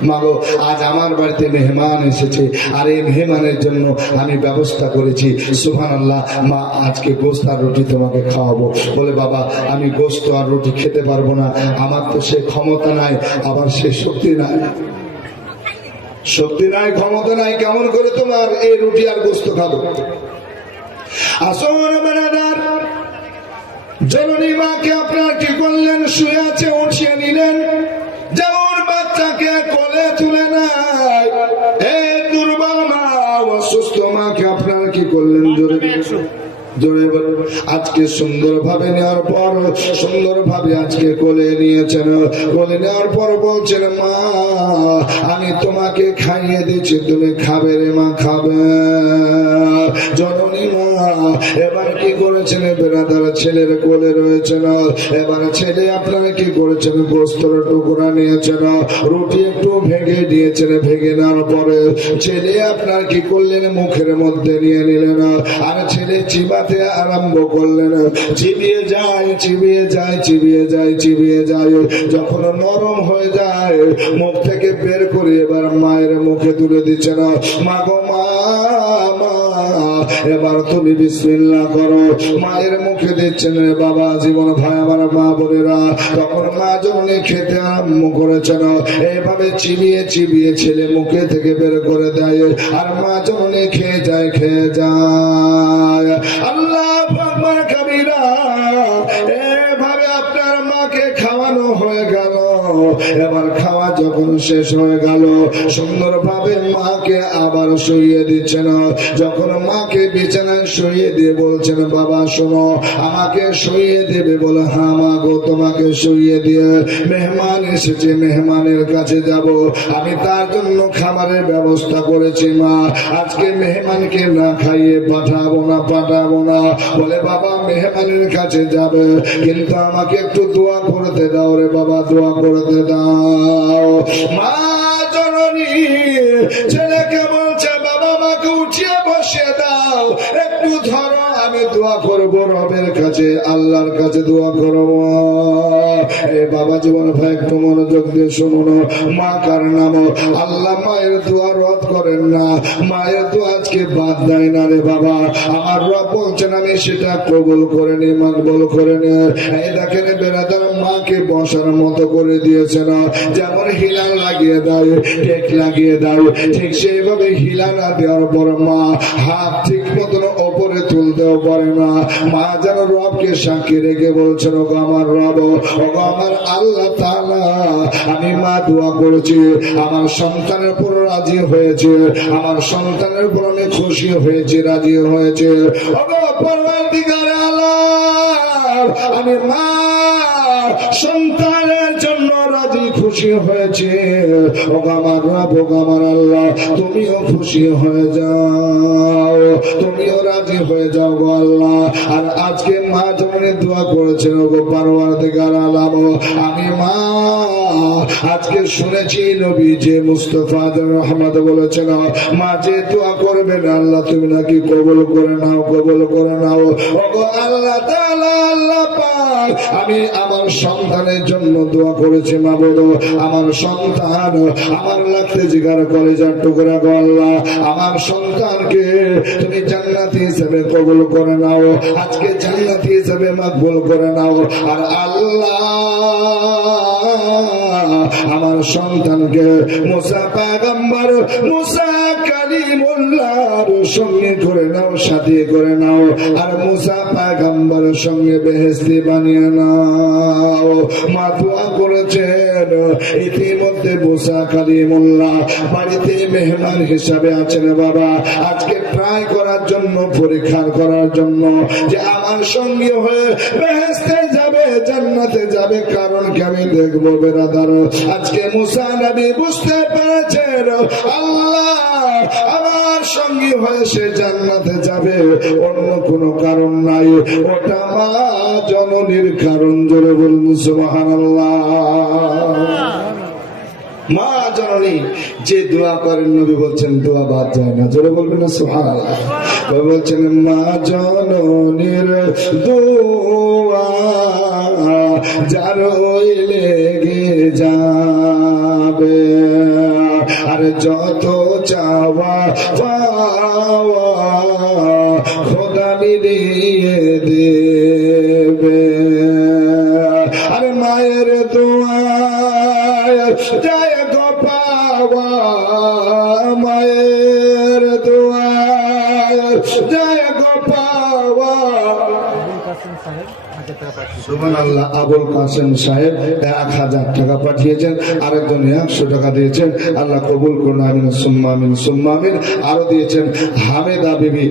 মা গো আজ আমার বাড়িতে মেহমান এসেছে আর এই মেহমানের জন্য আমি ব্যবস্থা করেছি, সুবহানাল্লাহ। মা আজকে গোশত আর রুটি তোমাকে খাওয়াবো। বলে বাবা আমি গোশত আর রুটি খেতে পারবো না, আমার তো সে ক্ষমতা নাই, আবার সে শক্তি নাই। শক্তি নাই, ক্ষমতা নাই, কেমন করে তোমার এই রুটি আর গোশত খাবো? আসুন ব্রাদার, জননী মাকে আপনার কি করলেন, শুয়ে আছে, উঠিয়ে নিলেন, যেমন বাচ্চাকে কোলে তুলে নাই। এই দুর্বল মা, অসুস্থ মাকে আপনার কি করলেন, জোরে জোরে আজকে সুন্দর ভাবে নেওয়ার পর সুন্দর ভাবে আজকে কোলে নিয়েছেন। কোলে নেওয়ার পর বলছেন মা আমি তোমাকে খাইয়ে দিচ্ছি, তুমি খাবে রে মা, খাবে। জননী মা এবার কি করেছেন, বেড়াদার ছেলের কোলে রয়েছেন। এবার ছেলে আপনারা কি করেছেন, গোশতের টুকরা নিয়েছেন, রুটি একটু ভেঙে দিয়েছেন। ভেঙে নেওয়ার পরে ছেলে আপনার কি করলেন, মুখের মধ্যে নিয়ে নিলেন আর ছেলে চিবাতে আরম্ভ করলেন। চিবিয়ে যায়, চিবিয়ে যায়, চিবিয়ে যায়, চিবিয়ে যায়, যখন নরম হয়ে যায় মুখ থেকে বের করে এবার মায়ের মুখে তুলে দিচ্ছেন। মা গো মা, এবার তুমি বিসমিল্লাহ করো। মায়ের মুখে দিচ্ছেন বাবা জীবন ভাই আমার মা বোনেরা। তখন মা জননী খেতে আরম্ভ করেছেন। এইভাবে চিবিয়ে চিবিয়ে ছেলে মুখে থেকে বের করে দেয় আর মা জননী খেয়ে যায়, খেয়ে যায়। আল্লাহু আকবার কাবীরা। এভাবে আপনার মাকে খাওয়ানো হয়ে গেল। এবার খাওয়া যখন শেষ হয়ে গেল সুন্দর ভাবে মাকে আবার শুইয়ে দিচ্ছেন। যখন মাকে বিছানায় শুইয়ে দিয়ে বলছেন বাবা শোনো আমাকে শুইয়ে দেবে? বলে হ্যাঁ মা গো তোমাকে শুইয়ে দিয়ে মেহমান এসেছে, মেহমানের কাছে যাব, আমি তার জন্য খাবারের ব্যবস্থা করেছি মা, আজকে মেহমানকে না খাইয়ে পাঠাবো না, পাঠাবো না। বলে বাবা মেহমানের কাছে যাবে কিন্তু আমাকে একটু দোয়া করতে দাও রে বাবা, দোয়া করতে দাও। মা জননী ছেলেকে বলছে বাবা মাকে উঠিয়ে বসে করব রবের কাছে, আল্লাহর কাছে দোয়া করব। এ বাবা জীবন ভাই একটু মনোযোগ দিয়ে শুনুন। মা কার নাম? আল্লাহ মায়ের দোয়া রদ করেন না, মায়ের দোয়া আজকে বাদ দেয় না রে বাবা। আমার রব বলছেন আমি সেটা কবুল করে নি, মকবুল করে নি। এই দেখেন বেরাদার, মাকে বসার মতো করে দিয়েছে না, যেমন হিলাল লাগিয়ে দেয়, টেক লাগিয়ে দেয়, ঠিক সেইভাবে হিলা না দেওয়ার পর মা হাত ঠিক মতন ওপরে তুলতেও পারে না। মা যেন রবকে সাক্ষী রেখে বলছেন, ওগো আমার রব, ওগো আমার আল্লাহ তাআলা, আমি মা দোয়া করেছি, আমার সন্তানের উপর রাজি হয়েছে, আমার সন্তানের উপর আমি খুশি হয়েছি, রাজি হয়েছে। ওগো পরওয়ারদিগার আলম, আমি মা সন্তানের জন্য রাজি খুশি হয়েছে। ওগো আমার রব, ওগো আমার আল্লাহ, তুমিও খুশি হয়ে যাও, তুমিও রাজি হয়ে যাও গো আল্লাহ। আর আজকে মা জননী দোয়া করেছেন, ওগো পরওয়ারদিগার আলম, আমি মা আজকে শুনেছি নবী যে মুস্তাফা রহমত বলেছেন, মা যে দোয়া করবেন আল্লাহ তুমি নাকি কবুল করে নাও, কবুল করে নাও। ওগো আল্লাহ তাআলা, আল্লাহ পাক, আমি আমার সন্তানের জন্য দোয়া করেছি, মা বলো আমার সন্তান আমার লাগতে জিগার কলেজার টুকরা গো আল্লাহ, আমার সন্তানকে তুমি জান্নাতি হিসেবে কবুল করে নাও, আজকে জান্নাতি হিসেবে মকবুল করে নাও। আর আল্লাহ আমার সন্তানকে মুসা পয়গম্বর, মুসা কালিমুল্লাহর সঙ্গে করে নাও, সাথী করে নাও, আর মুসা পয়গম্বরের সঙ্গে বেহেশতি বানিয়ে নাও। মা দোয়া করেছেন, ইতিমধ্যে মুসা কালিমুল্লাহ বাড়িতে মেহমান হিসাবে আছেন বাবা, আজকে ট্রাই করার জন্য, পরীক্ষা করার জন্য যে আমার সঙ্গে হয়ে বেহেশতে যাবে, জান্নাতে যাবে, কারণ কি আমি দেখবো বেরাদার। আজকে মুসা নবী বুঝতে পেরেছেন আল্লাহ আমার সঙ্গী হয়ে সে জান্নাতে যাবে, অন্য কোনো কারণ নাই, ওটা মা জননীর কারণ। জোরে বলুন সুবহানাল্লাহ। মা জননী যে দোয়া করেন নবী বলছেন দোয়া বাদ যায় না, জোরে বলবেন না সুবহানাল্লাহ। বলছেন মা জননীর দোয়া যার ওই লেগে যাবে, আর যত চাওয়া পাওয়া খোদা মিলিয়ে দেবে। আর মায়ের দোয়ায় যায় গো পাওয়া, মায়ের দোয়ায় যায় গো পাওয়া। সুবহানাল্লাহ। আবুল কাসেম সাহেব 1000 টাকা পাঠিয়েছেন, আরেকজন 100 টাকা দিয়েছেন, আল্লাহ কবুল করুন, আমিন সুম্মা আমিন সুম্মা আমিন। আরো দিয়েছেন হামেদা বিবি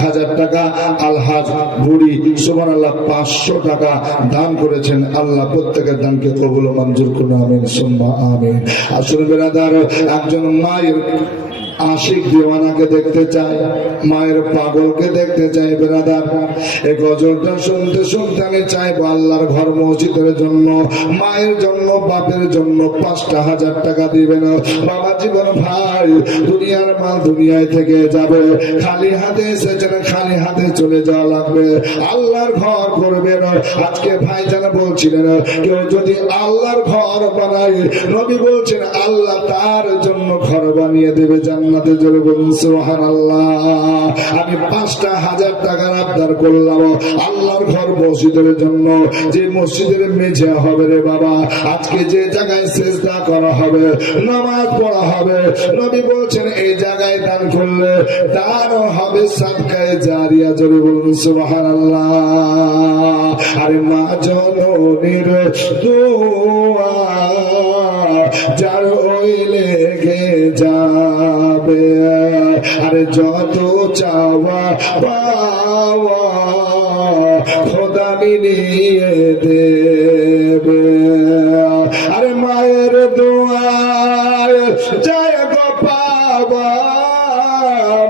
1000 টাকা, আলহাজ বুড়ি সুবহানাল্লাহ 500 টাকা দান করেছেন, আল্লাহ প্রত্যেকের দানকে কবুল ও মঞ্জুর করুন, আমিন সুম্মা আমিন। আসলে বেরাদার, একজন মায়ের আশিক দিওয়ানাকে দেখতে চায়, মায়ের পাগলকে দেখতে চায় বেরাদার। এই গজলটা শুনতে শুনতে আমি চাইবো আল্লাহর ঘর মসজিদের জন্য, মায়ের জন্য, বাপের জন্য 5,000 টাকা দিবেন। বাবা জীবন ভাই, দুনিয়ার মাল দুনিয়ায় থেকে যাবে, খালি হাতে এসেছেন, খালি হাতে চলে যাওয়া লাগবে, আল্লাহর ঘর করবেন। আজকে ভাই যারা বলছিলেন কেউ যদি আল্লাহর ঘর বানায়, নবী বলছেন আল্লাহ তার জন্য ঘর বানিয়ে দেবে জান্নাতে। জোরে বলুন সুবহানাল্লাহ। আমি 5,000 টাকার আবদার করলাম আল্লাহর ঘর মসজিদের জন্য, যে মসজিদের মেঝে হবে রে বাবা, আজকে যে জায়গায় সিজদা করা হবে, নামাজ পড়া হবে, নবী বলছেন এই জায়গায় দান করলে দান হবে সাদকায়ে জারিয়া। জোরে বলুন সুবহানাল্লাহ। আরে মা জননীর দোয়া যার ওই লেগে যাবে, আরে যত চাওয়া পাওয়া খোদা মিলিয়ে দেবে। আরে মায়ের দোয়ায় যায় গো পাওয়া,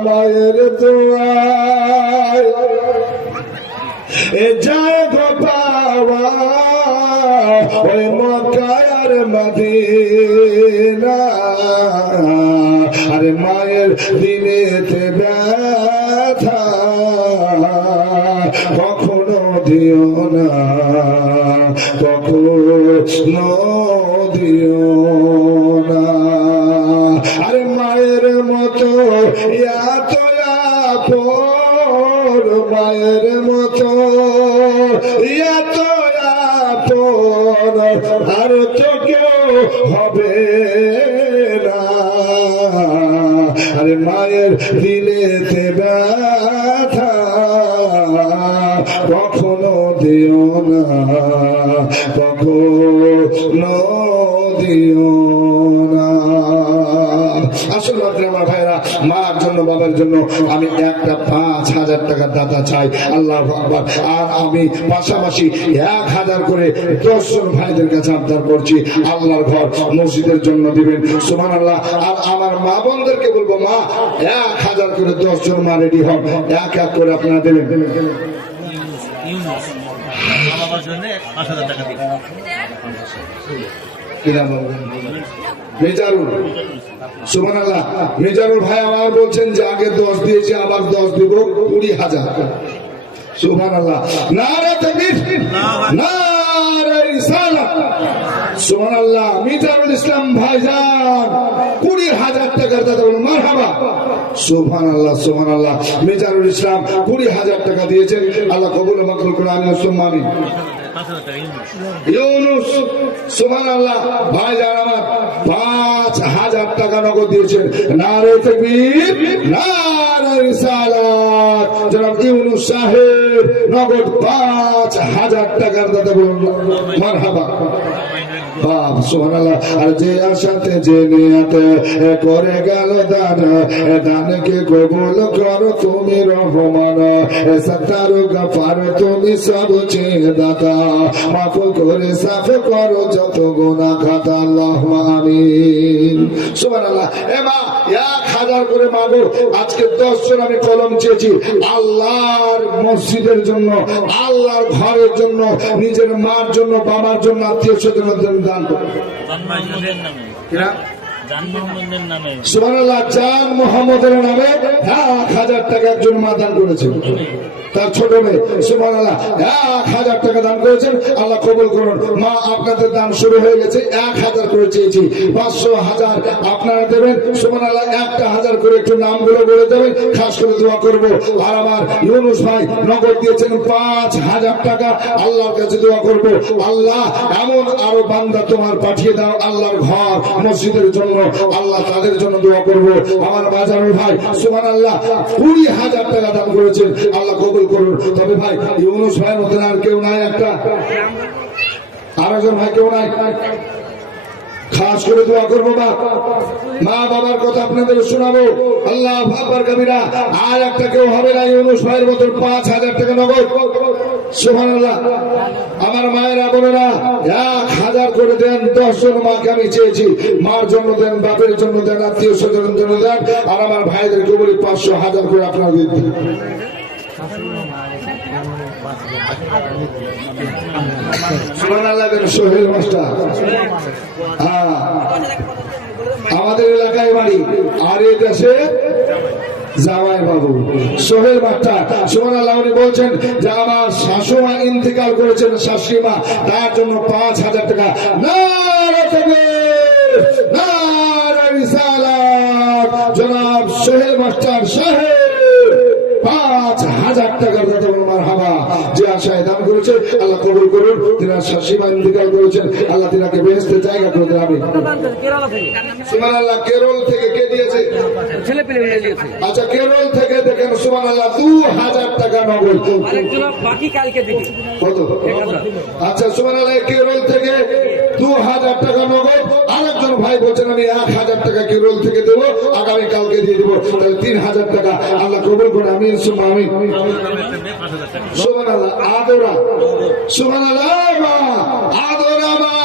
মায়ের দোয়ায় এ যায় গো পাওয়া, ওই মক্কা আর মদিনা। আরে মায়ের দিলেতে ব্যথা দিও না, কখনো দিও না। আরে মায়ের মতো এত আপন, মায়ের মতো এত আপন আর তো কেউ হবে না। আরে মায়ের দিলেতে ব্যথা কখনো দিও না, কখনো দিও না। আসলে আমার ভাইরা, মার জন্য বাবার জন্য আমি একটা 5,000 টাকার দাতা চাই। আল্লাহু আকবার। আর আমি পাশাপাশি 1,000 করে 10 জন ভাইদের কাছে আবদার করছি, আল্লাহর ঘর মসজিদের জন্য দিবেন। সুবহানাল্লাহ। আর আমার মা বোনদেরকে বলবো, মা 1,000 করে 10 জন মা রেডি হন, এক এক করে আপনারা দেবেন। মেজারুল, সুবহানাল্লাহ। মেজারুল ভাই আমার বলছেন যে আগে 10 দিয়েছি, আবার 10 দিব, 20,000। সুবহানাল্লাহ। নারে তাকবীর, নারে রিসালাত। সুবহানাল্লাহ। মিজানুল ইসলাম ভাইজান 20,000 টাকার দাদা, বলুন মারহাবা। সুবহানাল্লাহ, সুবহানাল্লাহ। মিজানুল ইসলাম 20,000 টাকা দিয়েছেন, আল্লাহ কবুল ও মকবুল করুন। আমিন। ইউনুস, সুবহানাল্লাহ, ভাইজান আমার 5,000 টাকা নগদ দিয়েছেন। নারে তাকবীর, নারে রিসালাত। জনাব ইউনুস সাহেব নগদ 5,000 টাকার দাদা, বলুন মারহাবা। বাপ, সুবহানাল্লাহ। আর যে আশাতে যে নিয়াতে করে গেল দান, দানকে কবুল করো তুমি রহমান, সত্তার গফার তুমি সবচেয়ে দাতা, মাফ করে সাফ করো যত গুনাহ খাতা। আল্লাহুম্মা আমিন। সুবহানাল্লাহ। এমা 1,000 করে মাগো। আজকে 10 জন আমি কলম চেয়েছি আল্লাহর মসজিদের জন্য, আল্লাহর ঘরের জন্য, নিজের মার জন্য, বাবার জন্য, আত্মীয় স্বজনের জন্য দান করো। সুবহানাল্লাহ। জান মোহাম্মদের নামে 1,000 টাকা একজন মা দান করেছেন, তার ছোট মেয়ে। সুবহানাল্লাহ। 1,000 টাকা দান করেছেন, আল্লাহ কবুল করুন। মা আপনাদের দান শুরু হয়ে গেছে, 1,000 করে চেয়েছি, 500, 1000 আপনারা দেবেন। সুবহানাল্লাহ। 1,000 করে একটু নামগুলো বলে দেবেন, খাস করে দোয়া করব। আর আমার ইউনুস ভাই নগদ দিয়েছেন 5,000 টাকা, আল্লাহর কাছে দোয়া করব, আল্লাহ এমন আরো বান্দা তোমার পাঠিয়ে দাও আল্লাহর ঘর মসজিদের জন্য, আল্লাহ তাদের জন্য দোয়া করব। আমার বাজারের ভাই সুবহানাল্লাহ 20,000 টাকা দান করেছেন, আল্লাহ কবুল করুন। তবে ভাই ইউনুস ভাইয়ের মতন আর কেউ নাই, একটা আরেকজন ভাই কেউ নাই, খাস করে দোয়া করবো। মা বাবার কথা আপনাদের শোনাবো, আল্লাহ আকবার কবিরা। আর একটা কেউ হবে না ইউনুস ভাইয়ের মতন 5,000 টাকা নগদ। সুবহানাল্লাহ। আমার মায়েরা বোনেরা 1,000 করে দেন, 10 জন মাকে আমি চেয়েছি, মার জন্য দেন, বাপের জন্য দেন, আত্মীয় স্বজনের জন্য দেন। আর আমার ভাইদেরকে বলি 500, 1000 করে আপনারা দিন। সুবহানাল্লাহ। সোহেল মাস্টার, হ্যাঁ আমাদের এলাকায় বাড়ি, আর এই দেশে জামাই বাবু সোহেল মাস্টার। সুবহানাল্লাহ। উনি বলছেন যে আমার শাশুমা ইন্তেকাল করেছেন, শাশুড়িমা, তার জন্য 5,000 টাকা। নারে তাকবীর, নারে রিসালাত। জনাব সোহেল মাস্টার সাহেব 5,000 টাকার দাতা, মারহাবা। যে আশায় দান করেছে আল্লাহ কবুল করুন। তিনার শাশুড়িমা ইন্তেকাল করেছেন, আল্লাহ তিনাকে বেহেশতে জায়গা করে দেন। আমিন। সুবহানাল্লাহ। কেরল থেকে কে দিয়েছে? ছেলে পেলে দিয়েছে। আচ্ছা, কেরল থেকে দেখেন সুবহানাল্লাহ 2,000 টাকা নগদ। আরেকজন বাকি কালকে দিবে কত? আচ্ছা, সুবহানাল্লাহ। কেরল থেকে 2,000 টাকা নগদ। আরেকজন ভাই বলছেন আমি 1,000 টাকা কেরল থেকে দেবো, আগামী কালকে দিয়ে দেবো, তাহলে 3,000 টাকা। আল্লাহ কবুল করে। আমিন সুম্মা আমিন। সুবহানাল্লাহ। আদরা, সুবহানাল্লাহ। আদরা মা,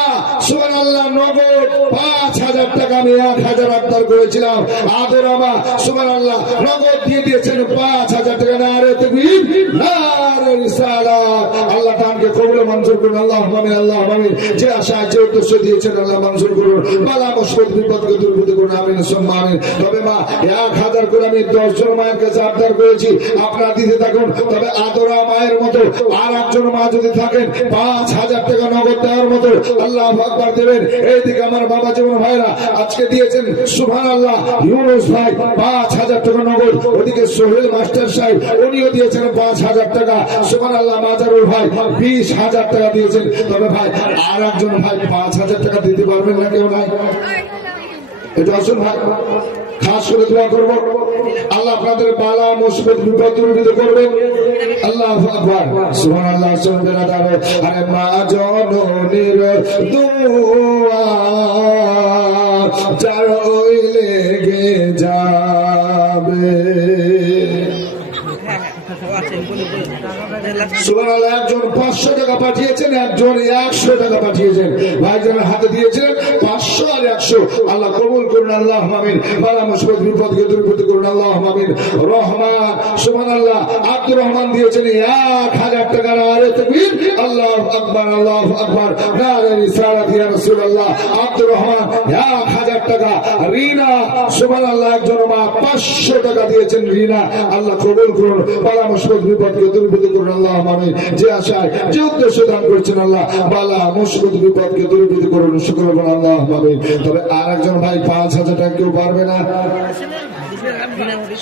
সুবহানাল্লাহ। নগদ 5,000 টাকা আমি 1,000 আবদার করেছিলাম, আদরা মা সুবহানাল্লাহ নগদ দিয়ে দিয়েছেন 5,000 টাকা। নারে তাকবীর, নারে রিসালাত। আল্লাহ তাআলাকে কবুল মঞ্জুর করুন আল্লাহ আমিন আল্লাহ আমিন। যে আশা যে উদ্দেশ্য দিয়েছেন আল্লাহ মঞ্জুর করুন, বালা মুসিবত বিপদকে দূর করুন আমিন সুম্মা আমিন। তবে মা 1000 করে আমি 10 জন মায়ের কাছে আবদার করেছি, আপনারা দিতে থাকুন। তবে আদরা মায়ের মতো আর একজন মা যদি থাকেন 5000 টাকা নগদ দেওয়ার মতো আল্লাহু আকবার দেবেন। এইদিকে আমার বাবা যেমন ভাইরা আজকে দিয়েছেন সুবহানাল্লাহ, ইউনুস ভাই 5000 টাকা নগদ, ওদিকে সোহেল মাস্টার সাহেব উনিও দিয়েছেন 5000 টাকা, সুবহানাল্লাহ। মাজারুল ভাই 20000 টাকা দিয়েছেন। তবে ভাই আর একজন ভাই 5000 টাকা দিতে পারবেন না? কেউ নাই? এটা আসুন ভাই, খাস করে দোয়া করবো আল্লাহ আপনাদের বালা মুসিবত বিপদ দূর করবেন। আল্লাহু আকবার সুবহানাল্লাহ সুবহানাল্লাহ। আরে মা জননীর দোয়া যার ওই লেগে যাবে সুবহানাল্লাহ। একজন 500 টাকা পাঠিয়েছেন, একজন 100 টাকা পাঠিয়েছেন। ভাইজানের হাতে দিয়েছেন 500 আর 100। আল্লাহ কবুল করুন আল্লাহ আমিন। বালা মুসিবত বিপদকে দূর করুন আল্লাহ আমিন। রহমান সুবহানাল্লাহ আব্দুর রহমান দিয়েছেন 1000 টাকা। নারে তাকবীর, আল্লাহু আকবার আল্লাহু আকবার, নারে রিসালাত ইয়া রাসূলুল্লাহ। আব্দুর রহমান 1000 টাকা। রিনা সুবহানাল্লাহ একজন মা 500 টাকা দিয়েছেন। রিনা আল্লাহ কবুল করুন, বালা মুসিবত বিপদকে দূর করুন আল্লাহ আমিন। যে আশায় যে উদ্দেশ্য দান করছেন আল্লাহ বালা মুসিবত বিপদকে দূর করুন, শুকর করুন আল্লাহ আমিন। তবে আর একজন ভাই 5000 টাকা কেউ পারবে না?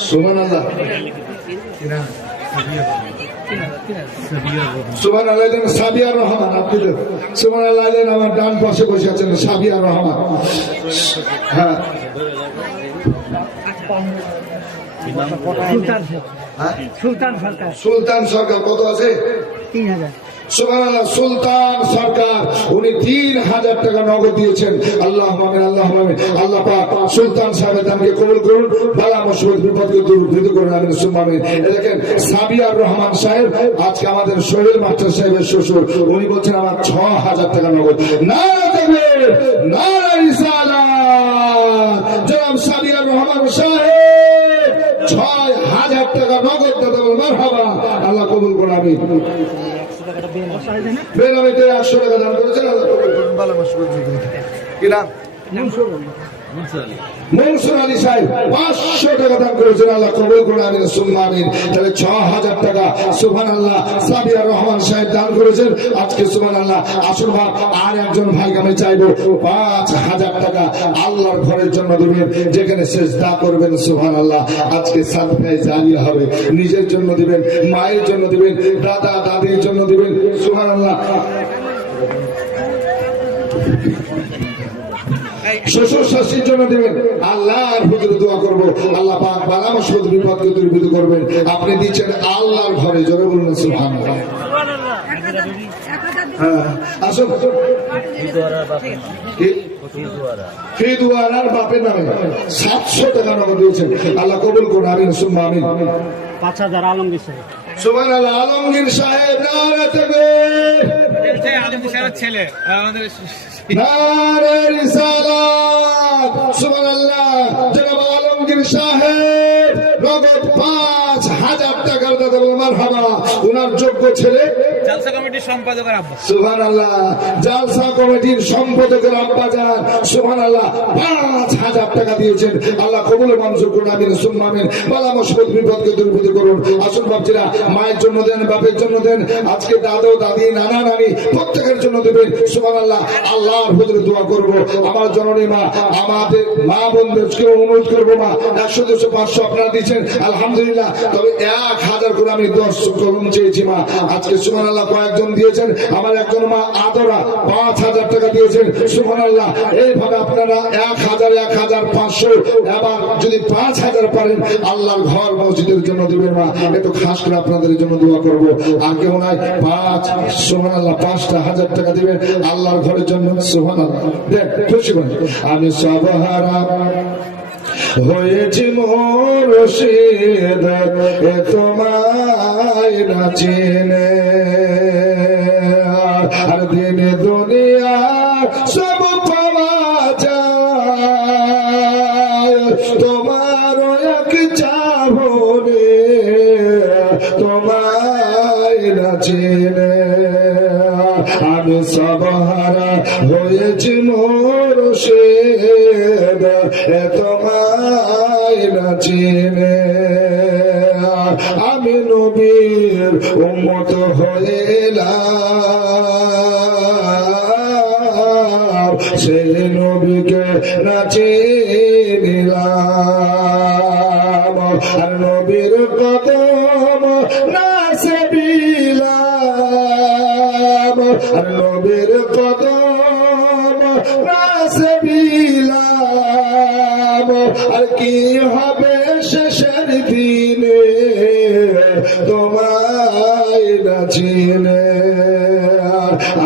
সুবহানাল্লাহ সুবহানাল্লাহ। সাবিয়া রহমান, আপনি তো সুবহানাল্লাহ আমার ডান পাশে বসে আছেন, সাবিয়া রহমান। হ্যাঁ সুলতান সরকার কত আছে? 3000। সুবহানাল্লাহ সুলতান সরকার উনি 3000 টাকা নগদ দিয়েছেন। আল্লাহ আমিন আল্লাহ আমিন। আল্লাহ পাক সুলতান সাহেবের দানকে কবুল করুন, বালা মুসিবত বিপদকে দূর করুন আমিন সুম্মা আমিন। দেখেন সাবিয়ার রহমান সাহেব আজকে আমাদের সোহেল মাস্টার সাহেবের শ্বশুর, উনি বলছেন আমার 6000 টাকা নগদ। নারে তাকবীর, নারে রিসালাত। জনাব সাবিয়ার রহমান সাহেব 6000 টাকা নগদ দাদা, মারহাবা, আল্লাহ কবুল করুন আমিন। বেনামিতে 100 টাকা দান করেছেন, আল্লাহ কবুল করুন, বালা মুসিবত কি নাম? মনসুর আলী সাহেব 500 টাকা দান করেছেন, আল্লাহ কবুল করুন আমিন সুম্মা আমিন। তাহলে 6000 টাকা সুবহানাল্লাহ সাবিয়া রহমান সাহেব দান করেছেন আজকে সুবহানাল্লাহ। আসুন ভাই আর একজন ভাইকে আমি চাইবো 5000 টাকা আল্লাহর ঘরের জন্য দিবেন, যেখানে সিজদা করবেন সুবহানাল্লাহ। আজকে সাদকায়ে জারিয়া হবে, নিজের জন্য দিবেন, মায়ের জন্য দিবেন, দাদা দাদির জন্য দিবেন সুবহানাল্লাহ। শ্বশুর শাশুড়ির জন্য দিবেন। আল্লাহর হুজুরে দোয়া করবো আল্লাহ পাক বালা মুসিবত বিপদকে দূর করবেন। আপনি দিচ্ছেন আল্লাহর ঘরে, জোরে বলুন সুবহানাল্লাহ। হ্যাঁ আসুন ফিদুয়ারার বাপের নামে 700 টাকা নগদ দিয়েছেন, আল্লাহ কবুল করুন আমিন সুম্মা আমিন। 5000 আলমগীর সাহেব। সুবহানাল্লাহ আলমগীর সাহেব, নারে তাকবীর, আলমগীর সাহেবের ছেলে আমাদের নারে রিসালাত সুবহানাল্লাহ। জনাব আলমগীর সাহেব নগদ 5000 টাকার দাদা, মারহাবা। উনার যোগ্য ছেলে জালসা কমিটির সম্পাদকের আব্বা সুবহানাল্লাহ, জালসা কমিটির সম্পাদকের আব্বা জান সুবহানাল্লাহ 5000 টাকা দিয়েছেন, আল্লাহ কবুল মঞ্জুর করুন আমিন সুম্মা আমিন। বালা মুসিবত বিপদকে দূর করুন। আসুন বাপজিরা মায়ের জন্য দেন, বাপের জন্য দেন, আজকে দাদু দাদি নানা নানি প্রত্যেকের জন্য দেবেন সুবহানাল্লাহ। আল্লাহর হুজুরে দোয়া করব আমার জননী মা, আমাদের মা বোনদেরকে অনুরোধ করবো মা 100 200 500 আপনারা দিচ্ছেন আলহামদুলিল্লাহ। তবে 1000 করে আমি 10 কলম চেয়েছি মা আজকে সুবহানাল্লাহ। কয়েকজন দিয়েছেন, আমার একজন মা আদরা 5000 টাকা দিয়েছেন সুবহানাল্লাহ। এইভাবে আপনারা 1000 1500 এবার যদি 5000 পারেন আল্লাহর ঘর মসজিদের জন্য দিবেন মা। একটু খাস করে আপনাদের জন্য দোয়া করব। আর কেউ নাই 5 সুবহানাল্লাহ 5000 টাকা দিবেন আল্লাহর ঘরের জন্য সুবহানাল্লাহ। দেখ খুশি করেন। আমি সবহারা হয়েছি মুর্শিদ এ তোমায় না চিনে, আর দিনে দুনিয়া সব পাওয়া যায় তোমার এক চাহনে, তোমায় না চিনে। হয়েছি মোর সে তোমায় না চিনে আমি নবীর উম্মত হইলাম সেই নবীকে না চিনিলাম আর নবীর কদম না সেবিলাম আর নবীর কদম না সেবিলাম আর কি হবে শেষের দিনে তোমায় না চিনে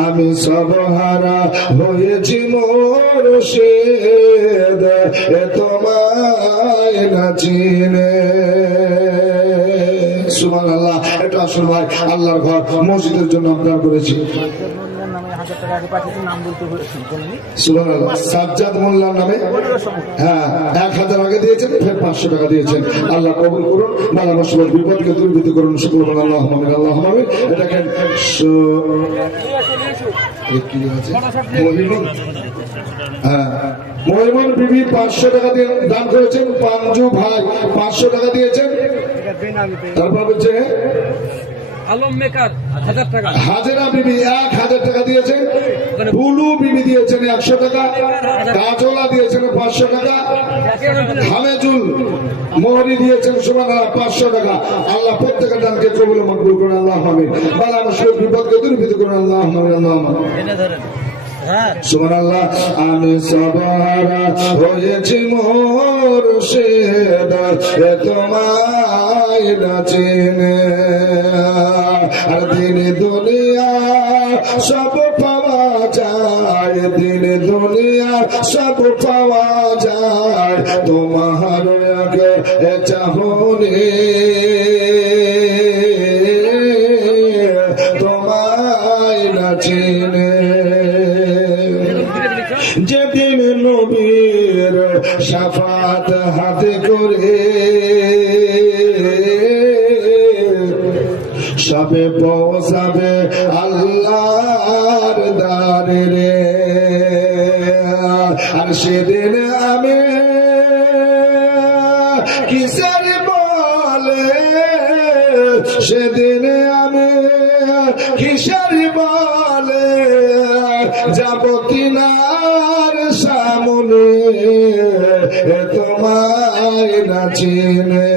আমি সব হারা হয়েছি মোর সে তোমায় না চিনে সুবহানাল্লাহ। এটা আসল ভাই আল্লাহর ঘর মসজিদের জন্য আমরা করেছি। সুবহানাল্লাহ। সাজ্জাদ মোল্লার নামে হ্যাঁ 1000 আগে দিয়েছেন, ফের 500 টাকা দিয়েছেন। আল্লাহ কবুল করুন, বালা মুসিবত বিপদকে দূরীভূত করুন। শুকর বলেন আল্লাহুম্মা আমিন আল্লাহুম্মা আমিন। এটাকে কি আছে মহিমন, হ্যাঁ মহিমন বিবি 500 টাকা দিয়ে দান করেছেন। পাঞ্জু ভাই 500 টাকা দিয়েছেন। তারপর হচ্ছে আলম মেকার 1000 টাকা, হাজেরা বিবি 1000 টাকা দিয়েছেন। বুলু বিবি দিয়েছেন 100 টাকা। কাজলা দিয়েছেন 500 টাকা। হামেজুল মোহরি দিয়েছেন সুবহানাল্লাহ 500 টাকা। আল্লাহ প্রত্যেকের দানকে কবুল ও মকবুল করুন। আল্লাহুম্মা আমিন। বালা মুসিবত বিপদকে দূরীভূত করুন। আল্লাহুম্মা আমিন আল্লাহুম্মা আমিন। সুবহানাল্লাহ। আমি সবারা হয়েছি মোর সে তোমায় না চিনে আর দিন দুনিয়া সব পাওয়া যায়, দিন দুনিয়া সব পাওয়া যায় তোমার আগে চাহনি তোমায় না চিনে যেদিন নবীর শাফাত হাতে করে সবে পৌঁছাবে আল্লাহর দ্বারে রে আর সেদিন আমি কিসের বলে সেদিন আমি কিসের বলে যাব কিনার সামনে তোমায় না চিনে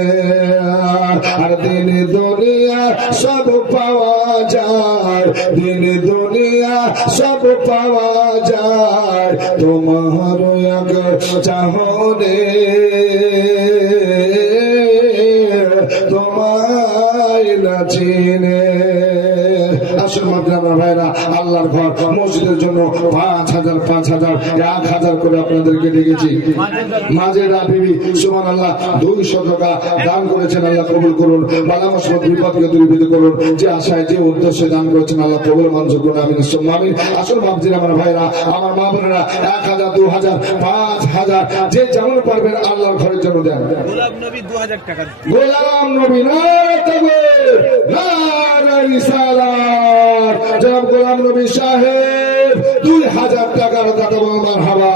আর দিন দুনিয়া সব পাওয়া যায়, দিন দুনিয়া সব পাওয়া যায় তোমার চাহনে তোমায় না চিনে। আসল মাদ্রাসা ভাইরা আল্লাহর ঘর মসজিদের জন্য 5000 5000 1000 করে আপনাদেরকে ডেকেছি। মাজেরা বিবি সুবহানাল্লাহ 200 টাকা দান করেছেন। আল্লাহ কবুল করুন, বালা মুসিবত বিপদকে দূরীভূত করুন। যে আশায় যে উদ্দেশ্যে দান করেছেন আল্লাহ কবুল মঞ্জুর করুন। আমিন সুম্মা আমিন। আসল বাপজির আমার ভাইরা আমার মা বোনেরা 1000 2000 5000 যে যেমন পারবেন আল্লাহর ঘরের জন্য দেন। গোলাম নবী 2000 টাকা, গোলাম নবী নারে তাকবীর নারে রিসালাত জনাব গোলাম নবী সাহেব 2000 টাকার দাতা বল মারহাবা।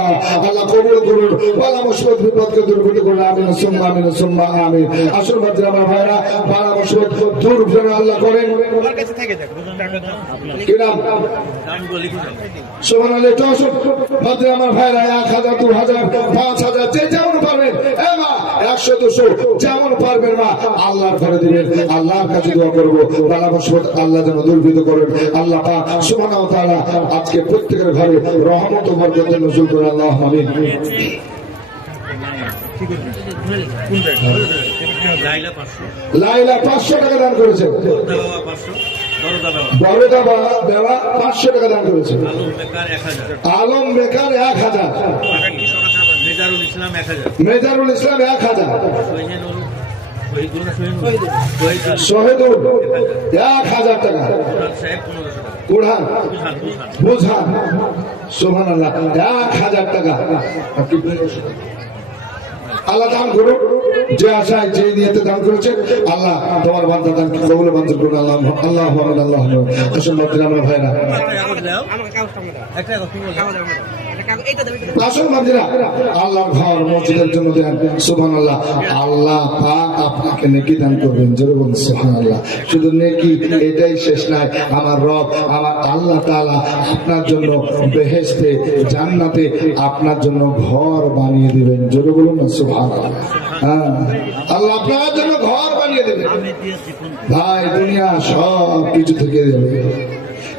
আল্লাহ কবুল করুন, বালা মুসিবত বিপদকে দূরীভূত করুন। আমিন সুম্মা আমিন সুম্মা আমিন। আসল বাপজির আমার ভাইরা বালা মুসিবত দূর যেন আল্লাহ করেন। আমার কাছে থেকে যাক কি নাম সুবহানাল্লাহ। তো আসল বাপজির আমার ভাইরা 1000 2000 5000 যে যেমন পারবেন এ মা 100 200 যেমন পারবেন মা আল্লাহর ঘরে দিবেন। আল্লাহর কাছে দোয়া করব বালা মুসিবত আল্লাহ যেন দূরীভূত করেন। আল্লাহ পাক সুবহানাহু ওয়া তাআলা আজকে প্রত্যেকের ঘরে রহমত ও বরকত নজুল করেন। আল্লাহুম্মা আমিন। লাইলা 500 টাকা দান করেছে। বড়দা দেওয়া 500 টাকা দান করেছে। আলম বেকার 1000, মেজারুল ইসলাম 1000, মেজারুল ইসলাম 1000, শহীদুল 1000 টাকা, কুরহান বুঝান সুবহানাল্লাহ 1000 টাকা। আল্লাহ দান করুন। যে আশায় যে নিয়তে দান করেছেন আল্লাহ তোমার বান্দা দানকে কবুল মঞ্জুর করুন। আল্লাহ আল্লাহ আমিন আল্লাহ আমিন। আসুন আমার ভাইরা, আসুন মন্দিরা, আল্লাহর ঘর মসজিদের জন্য দেন। সুবহানাল্লাহ। আল্লাহ পাক আপনাকে নেকি দান করবেন। জোরে বলুন সুবহানাল্লাহ। শুধু নেকি এটাই শেষ নাই, আমার রব আমার আল্লাহ তাআলা আপনার জন্য বেহেশতে জান্নাতে আপনার জন্য ঘর বানিয়ে দিবেন। জোরে বলুন না সুবহানাল্লাহ। হ্যাঁ, আল্লাহ আপনার জন্য ঘর বানিয়ে দেবেন। ভাই দুনিয়া সব কিছু থেকে যাবে,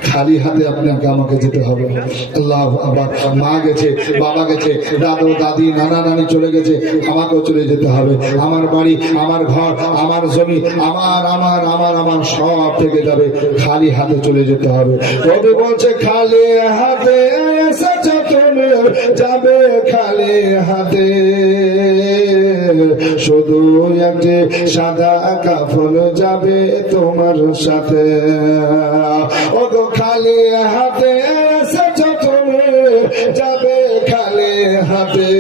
খালি হাতে আপনাকে আমাকে যেতে হবে। আল্লাহ আবার মা গেছে, বাবা গেছে, দাদু দাদি নানা নানি চলে গেছে, আমাকেও চলে যেতে হবে। আমার বাড়ি, আমার ঘর, আমার জমি, আমার আমার আমার আমার সব থেকে যাবে, খালি হাতে চলে যেতে হবে। কবি বলছে খালি হাতে এসেছো তুমি, যাবে খালি হাতে, শুধু একটি সাদা কাফন যাবে তোমার সাথে। ও গো খালি হাতে এসেছো তুমি, যাবে খালি হাতে,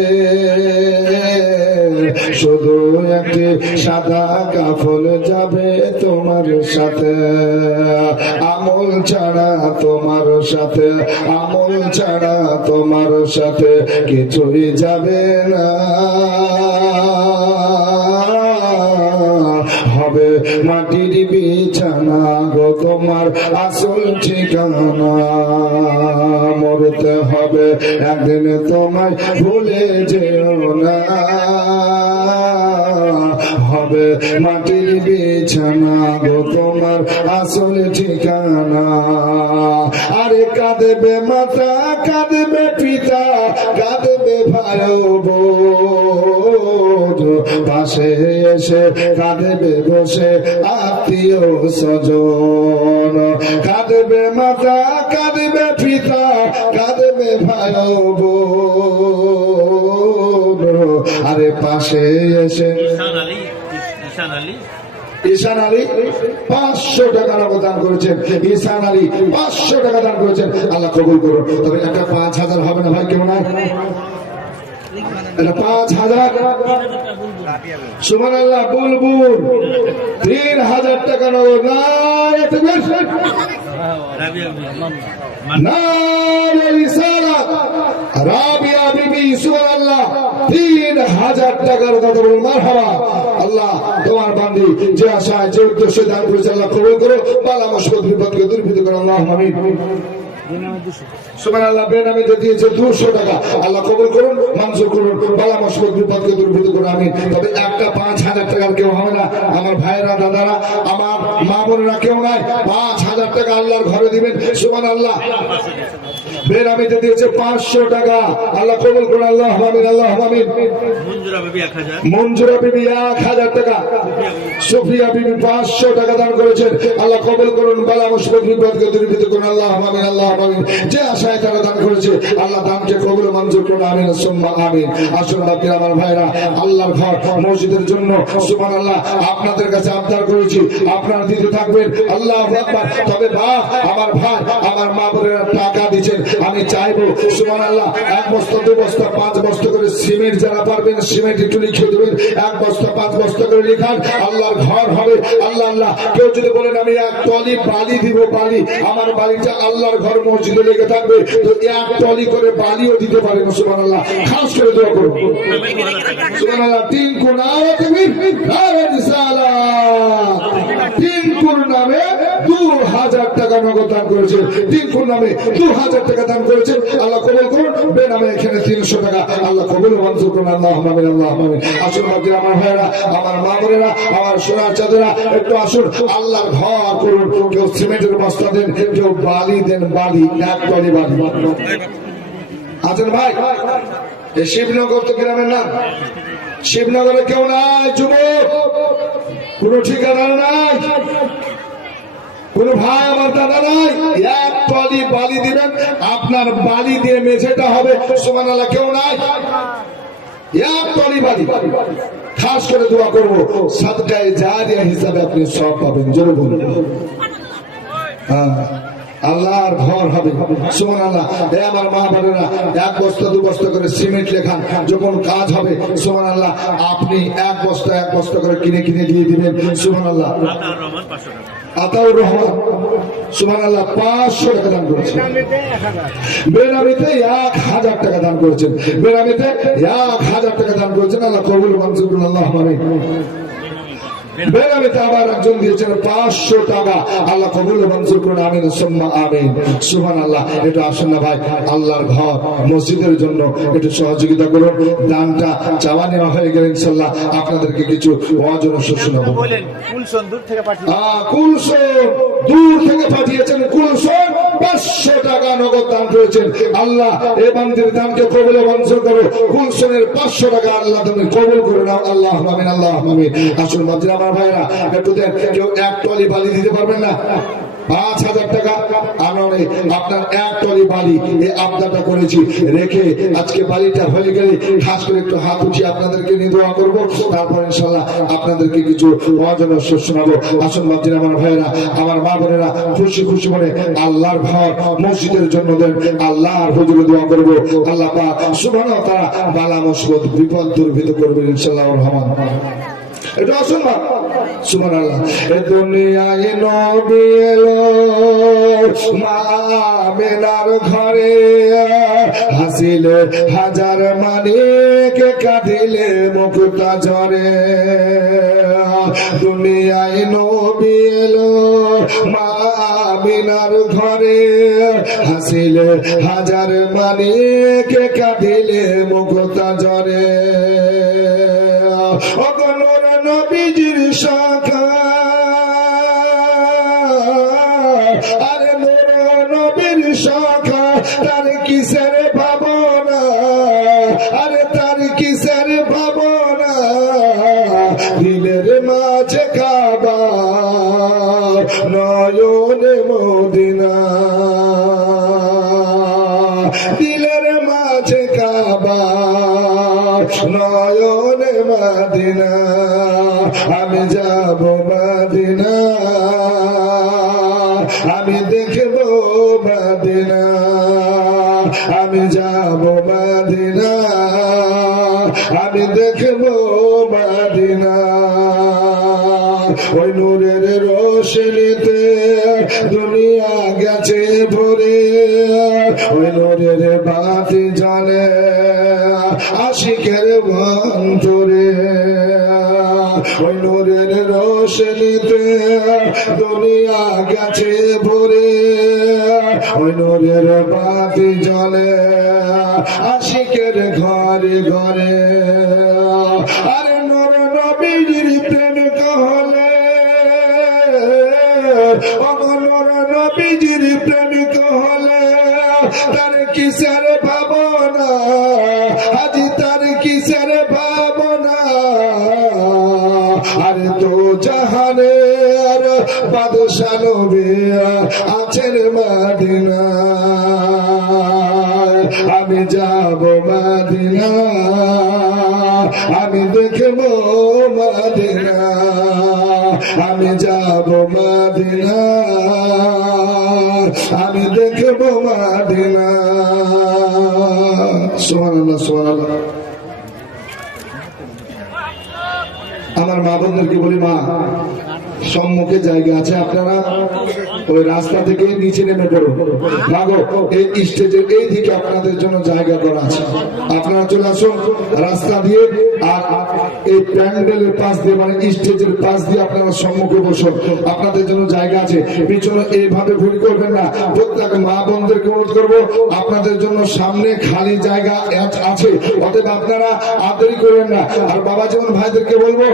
শুধু একটি সাদা কাফন যাবে তোমার সাথে। আমল ছাড়া তোমার সাথে, আমল ছাড়া তোমার সাথে কিছুই যাবে না, হবে মাটির বিছানা গো তোমার আসল ঠিকানা। মরতে হবে একদিন তোমায় ভুলে যেও না, হবে মাটির বিছানা গো তোমার আসল ঠিকানা। আরে কাঁদবে মাতা, কাঁদবে পিতা, কাঁদবে ভাই বোন, পাশে এসে কাঁদবে বসে আত্মীয় স্বজন। কাঁদবে মাতা, কাঁদবে পিতা, কাঁদবে ভাই বোন, আরে পাশে এসে ঈশান আলী 500 টাকা দান করেছেন। ঈশান আলী 500 টাকা দান করেছেন, আল্লাহ কবুল করুন। তবে একটা 5000 হবে না ভাই, কেমন হয়? এটা 5000। সুবহানাল্লাহ। বুলবুল 3000 টাকা নগদ। নারে তাকবীর, নারে রিসালাত। রাবিয়া বিবি সুবহানাল্লাহ 3000 টাকার কথা বলুন মারহাবা। আল্লাহ তোমার বান্দি যে আশায় যে উদ্দেশ্যে দান করেছে আল্লাহ কবুল করো, বালা মুসিবত বিপদকে দূরীভূত করো। আল্লাহুম্মা আমিন। সুবহানাল্লাহ। বেনামে দিয়েছে 200 টাকা, আল্লাহ কবুল করুন, মঞ্জুর করুন, বালা মুসিবত বিপদকে দূরীভূত করুন। আমিন। তবে একটা 5000 টাকার কেউ হবে না। আমার ভাইরা, দাদারা, আমার মা বোনেরা কেউ নাই, 5000 টাকা আল্লাহর ঘরে দিবেন। সুবহানাল্লাহ। বেনামিতে দিয়েছে 500 টাকা, আল্লাহ কবুল করুন। আল্লাহুম্মা আমিন, আল্লাহুম্মা আমিন। মঞ্জুরা বিবি 1000 টাকা, সুফিয়া বিবি 500 টাকা দান করেছেন, আল্লাহ কবুল করুন, বালা মুসিবত বিপদকে দূরীভূত করুন। আল্লাহুম্মা আমিন, আল্লাহুম্মা আমিন। যে আশায় তারা দান করেছে আল্লাহ দানকে কবুল মঞ্জুর করুন। আমিন সুম্মা আমিন। আসুন বাকিরা আমার ভাইরা, আল্লাহর ঘর মসজিদের জন্য সুবহানাল্লাহ আপনাদের কাছে আবদার করেছি, আপনারা দিতে থাকবেন। আল্লাহু আকবার। তবে আমার ভাই, আমার মা বোনেরা টাকা দিচ্ছেন, আমি চাইবো সুবহানাল্লাহ 1 বস্তা 2 বস্তা 5 বস্তা করে সিমেন্ট, যারা পারবেন সিমেন্ট একটু লিখে দেবেন। 1 বস্তা 5 বস্তা করে লিখান, আল্লাহর ঘর হবে। আল্লাহ আল্লাহ। কেউ যদি বলেন আমি 1 টলি বালি দিব, বালি, আমার বাড়িটা আল্লাহর ঘর মসজিদে লেগে থাকবে, তো 1 টলি করে বালিও দিতে পারেন। সুবহানাল্লাহ। খাস করে দোয়া করুন। সুবহানাল্লাহ। 3 কোনা তুমি নারে রিসালাত, 3 কোন নামে 2000 টাকা নগদ দান করেছে। 3 কোন নামে 2000 টাকা দান করেছে, আল্লাহ কবুল করুন। বেনামে এখানে 300 টাকা, আল্লাহ কবুল মঞ্জুর করুন। আল্লাহুম্মা আমিন, আল্লাহুম্মা আমিন। আসুন বাকিরা আমার ভাইরা, আমার মা বোনেরা, আমার সোনার চাঁদেরা, একটু আসুন আল্লাহর ঘর করুন। কেউ সিমেন্টের বস্তা দেন, কেউ বালি দেন, বালি 1 টলি বালি। আছেন ভাই? এই শিবনগর তো গ্রামের নাম। শিবনগরে কেউ নাই যুবক, কোন ঠিকাদার নাই, কোন ভাই আমার দাদা নাই, 1 টলি বালি দিবেন, আপনার বালি দিয়ে মেঝেটা হবে। সুবহানাল্লাহ। কেউ নাই, 1 টলি বালি। খাস করে দোয়া করবো, সাদকায়ে জারিয়া হিসাবে আপনি সব পাবেন। জোরে বলুন। হ্যাঁ, আল্লাহর ঘর হবে। সুবহানাল্লাহ। এ আমার মা বোনেরা, এক বস্তা দু বস্তা করে সিমেন্ট লেখান, যখন কাজ হবে সুবহানাল্লাহ আপনি এক বস্তা করে কিনে কিনে দিয়ে দিবেন। সুবহানাল্লাহ। আতাউর রহমান সুবহানাল্লাহ 500 টাকা দান করেছেন। বেনামিতে 1000 টাকা দান করেছেন। বেনামিতে 1000 টাকা দান করেছেন। আল্লাহ কবুল মঞ্জুর করুন। আল্লাহুম্মা আমিন। বেনামিতে আবার একজন দিয়েছেন 500 টাকা। আল্লাহ কবুল মঞ্জুর করুন। আমিন সুম্মা আমিন। সুবহানাল্লাহ। একটু আসেন না ভাই, আল্লাহর ঘর মসজিদের জন্য একটু সহযোগিতা করুন। দানটা চাওয়া নেওয়া হয়ে গেলে ইনশাআল্লাহ আপনাদেরকে কিছু ওয়াজ ও নসিহত শোনাবো। বলেন কুলসন দূর থেকে পাঠিয়ে কুলসন দূর থেকে পাঠিয়েছেন। কুলসন 500 টাকা নগদ দান করেছেন। আল্লাহ এই বান্দির দানকে কবুল মঞ্জুর করো। কুলসনের 500 টাকা আল্লাহ তুমি কবুল করে নাও। আল্লাহ আমিন। আল্লাহ আমিন। আসুন মসজিদ আমার ভাইরা একটু দেন। কেউ এক টলি বালি দিতে পারবেন না? 5000 টাকা আমি আপনার এক টলি বালি এই আবদাটা করেছি রেখে আজকে বালিটা হয়ে গেলে খাস করে একটু হাত উঠিয়ে আপনাদেরকে নিয়ে দোয়া করবো। তারপর ইনশাল্লাহ আপনাদেরকে কিছু ওয়াজনা শোনাবো। আসুন মসজিদ আমার ভাইয়েরা, আমার মা বোনেরা খুশি খুশি মনে আল্লাহর ঘর মসজিদের জন্য দেন। আল্লাহর হুজুরে দোয়া করবো। আল্লাহ পাক সুবহানাহু ওয়া তাআলা বালা মুসিবত বিপদ দূরীভূত করবেন ইনশাআল্লাহ রহমান। এটা আসুন না। সুবহানাল্লাহ। এ দুনিয়ায় নবী এলো মা আমিনার ঘরে, হাসিলে হাজার মানিক কাঁদিলে মুক্তা ঝরে। দুনিয়ায় নবী এলো মা আমিনার ঘরে, হাসিলে হাজার মানিক কাঁদিলে মুক্তা ঝরে। অগণর নবীজির শাখা, আরে মোর নবীর শাখা, তার কিসের ভাবনা, আরে তার কিসের ভাবনা, দিলের মাঝে কাবা নয়নে মদিনা, দিলের মাঝে কাবা নয়নে মদিনা। আমি যাব মদিনা, আমি দেখব মদিনা, আমি যাব মদিনা, আমি দেখব মদিনা। ওই নূরের রোশনীতে দুনিয়া গেছে ভরে, ওই নূরের বাতি জ্বলে আশিকের অন্তরে। ওই নূরের রোশনীতে দুনিয়া গেছে ভরে, ওই নূরের বাতি জ্বলে আশিকের ঘরে ঘরে। আরে নূর নবীর প্রেম कहले নূর নবীর প্রেম कहले তার কিসের ভাবনা, আজি তার কিসের ভাবনা। আরে তো জাহানের বাদশা নবী আছেন মদিনা, আমি যাব মদিনা, আমি দেখব মদিনা, আমি যাব মদিনা, আমি দেখব মদিনা। সুবহানাল্লাহ সুবহানাল্লাহ। আমার মা বোনদেরকে বলি, মা সম্মুখে জায়গা আছে, আপনারা ওই রাস্তা থেকে নিচে নেমে পড়ুন। মাগো এই স্টেজের এই দিকে আপনাদের জন্য জায়গা করা আছে, আপনারা চলে আসুন রাস্তা দিয়ে। আর এই প্যান্ডেলের পাশ দিয়ে মানে স্টেজের পাশ দিয়ে আপনারা সম্মুখে বসুন, আপনাদের জন্য জায়গা আছে। পিছনে এইভাবে ভুল করবেন না। প্রত্যেক মা বোনদেরকে অনুরোধ করবো, আপনাদের জন্য সামনে খালি জায়গা আছে, অতএব আপনারা আদরি করবেন না। আর বাবা যেমন ভাইদেরকে বলবো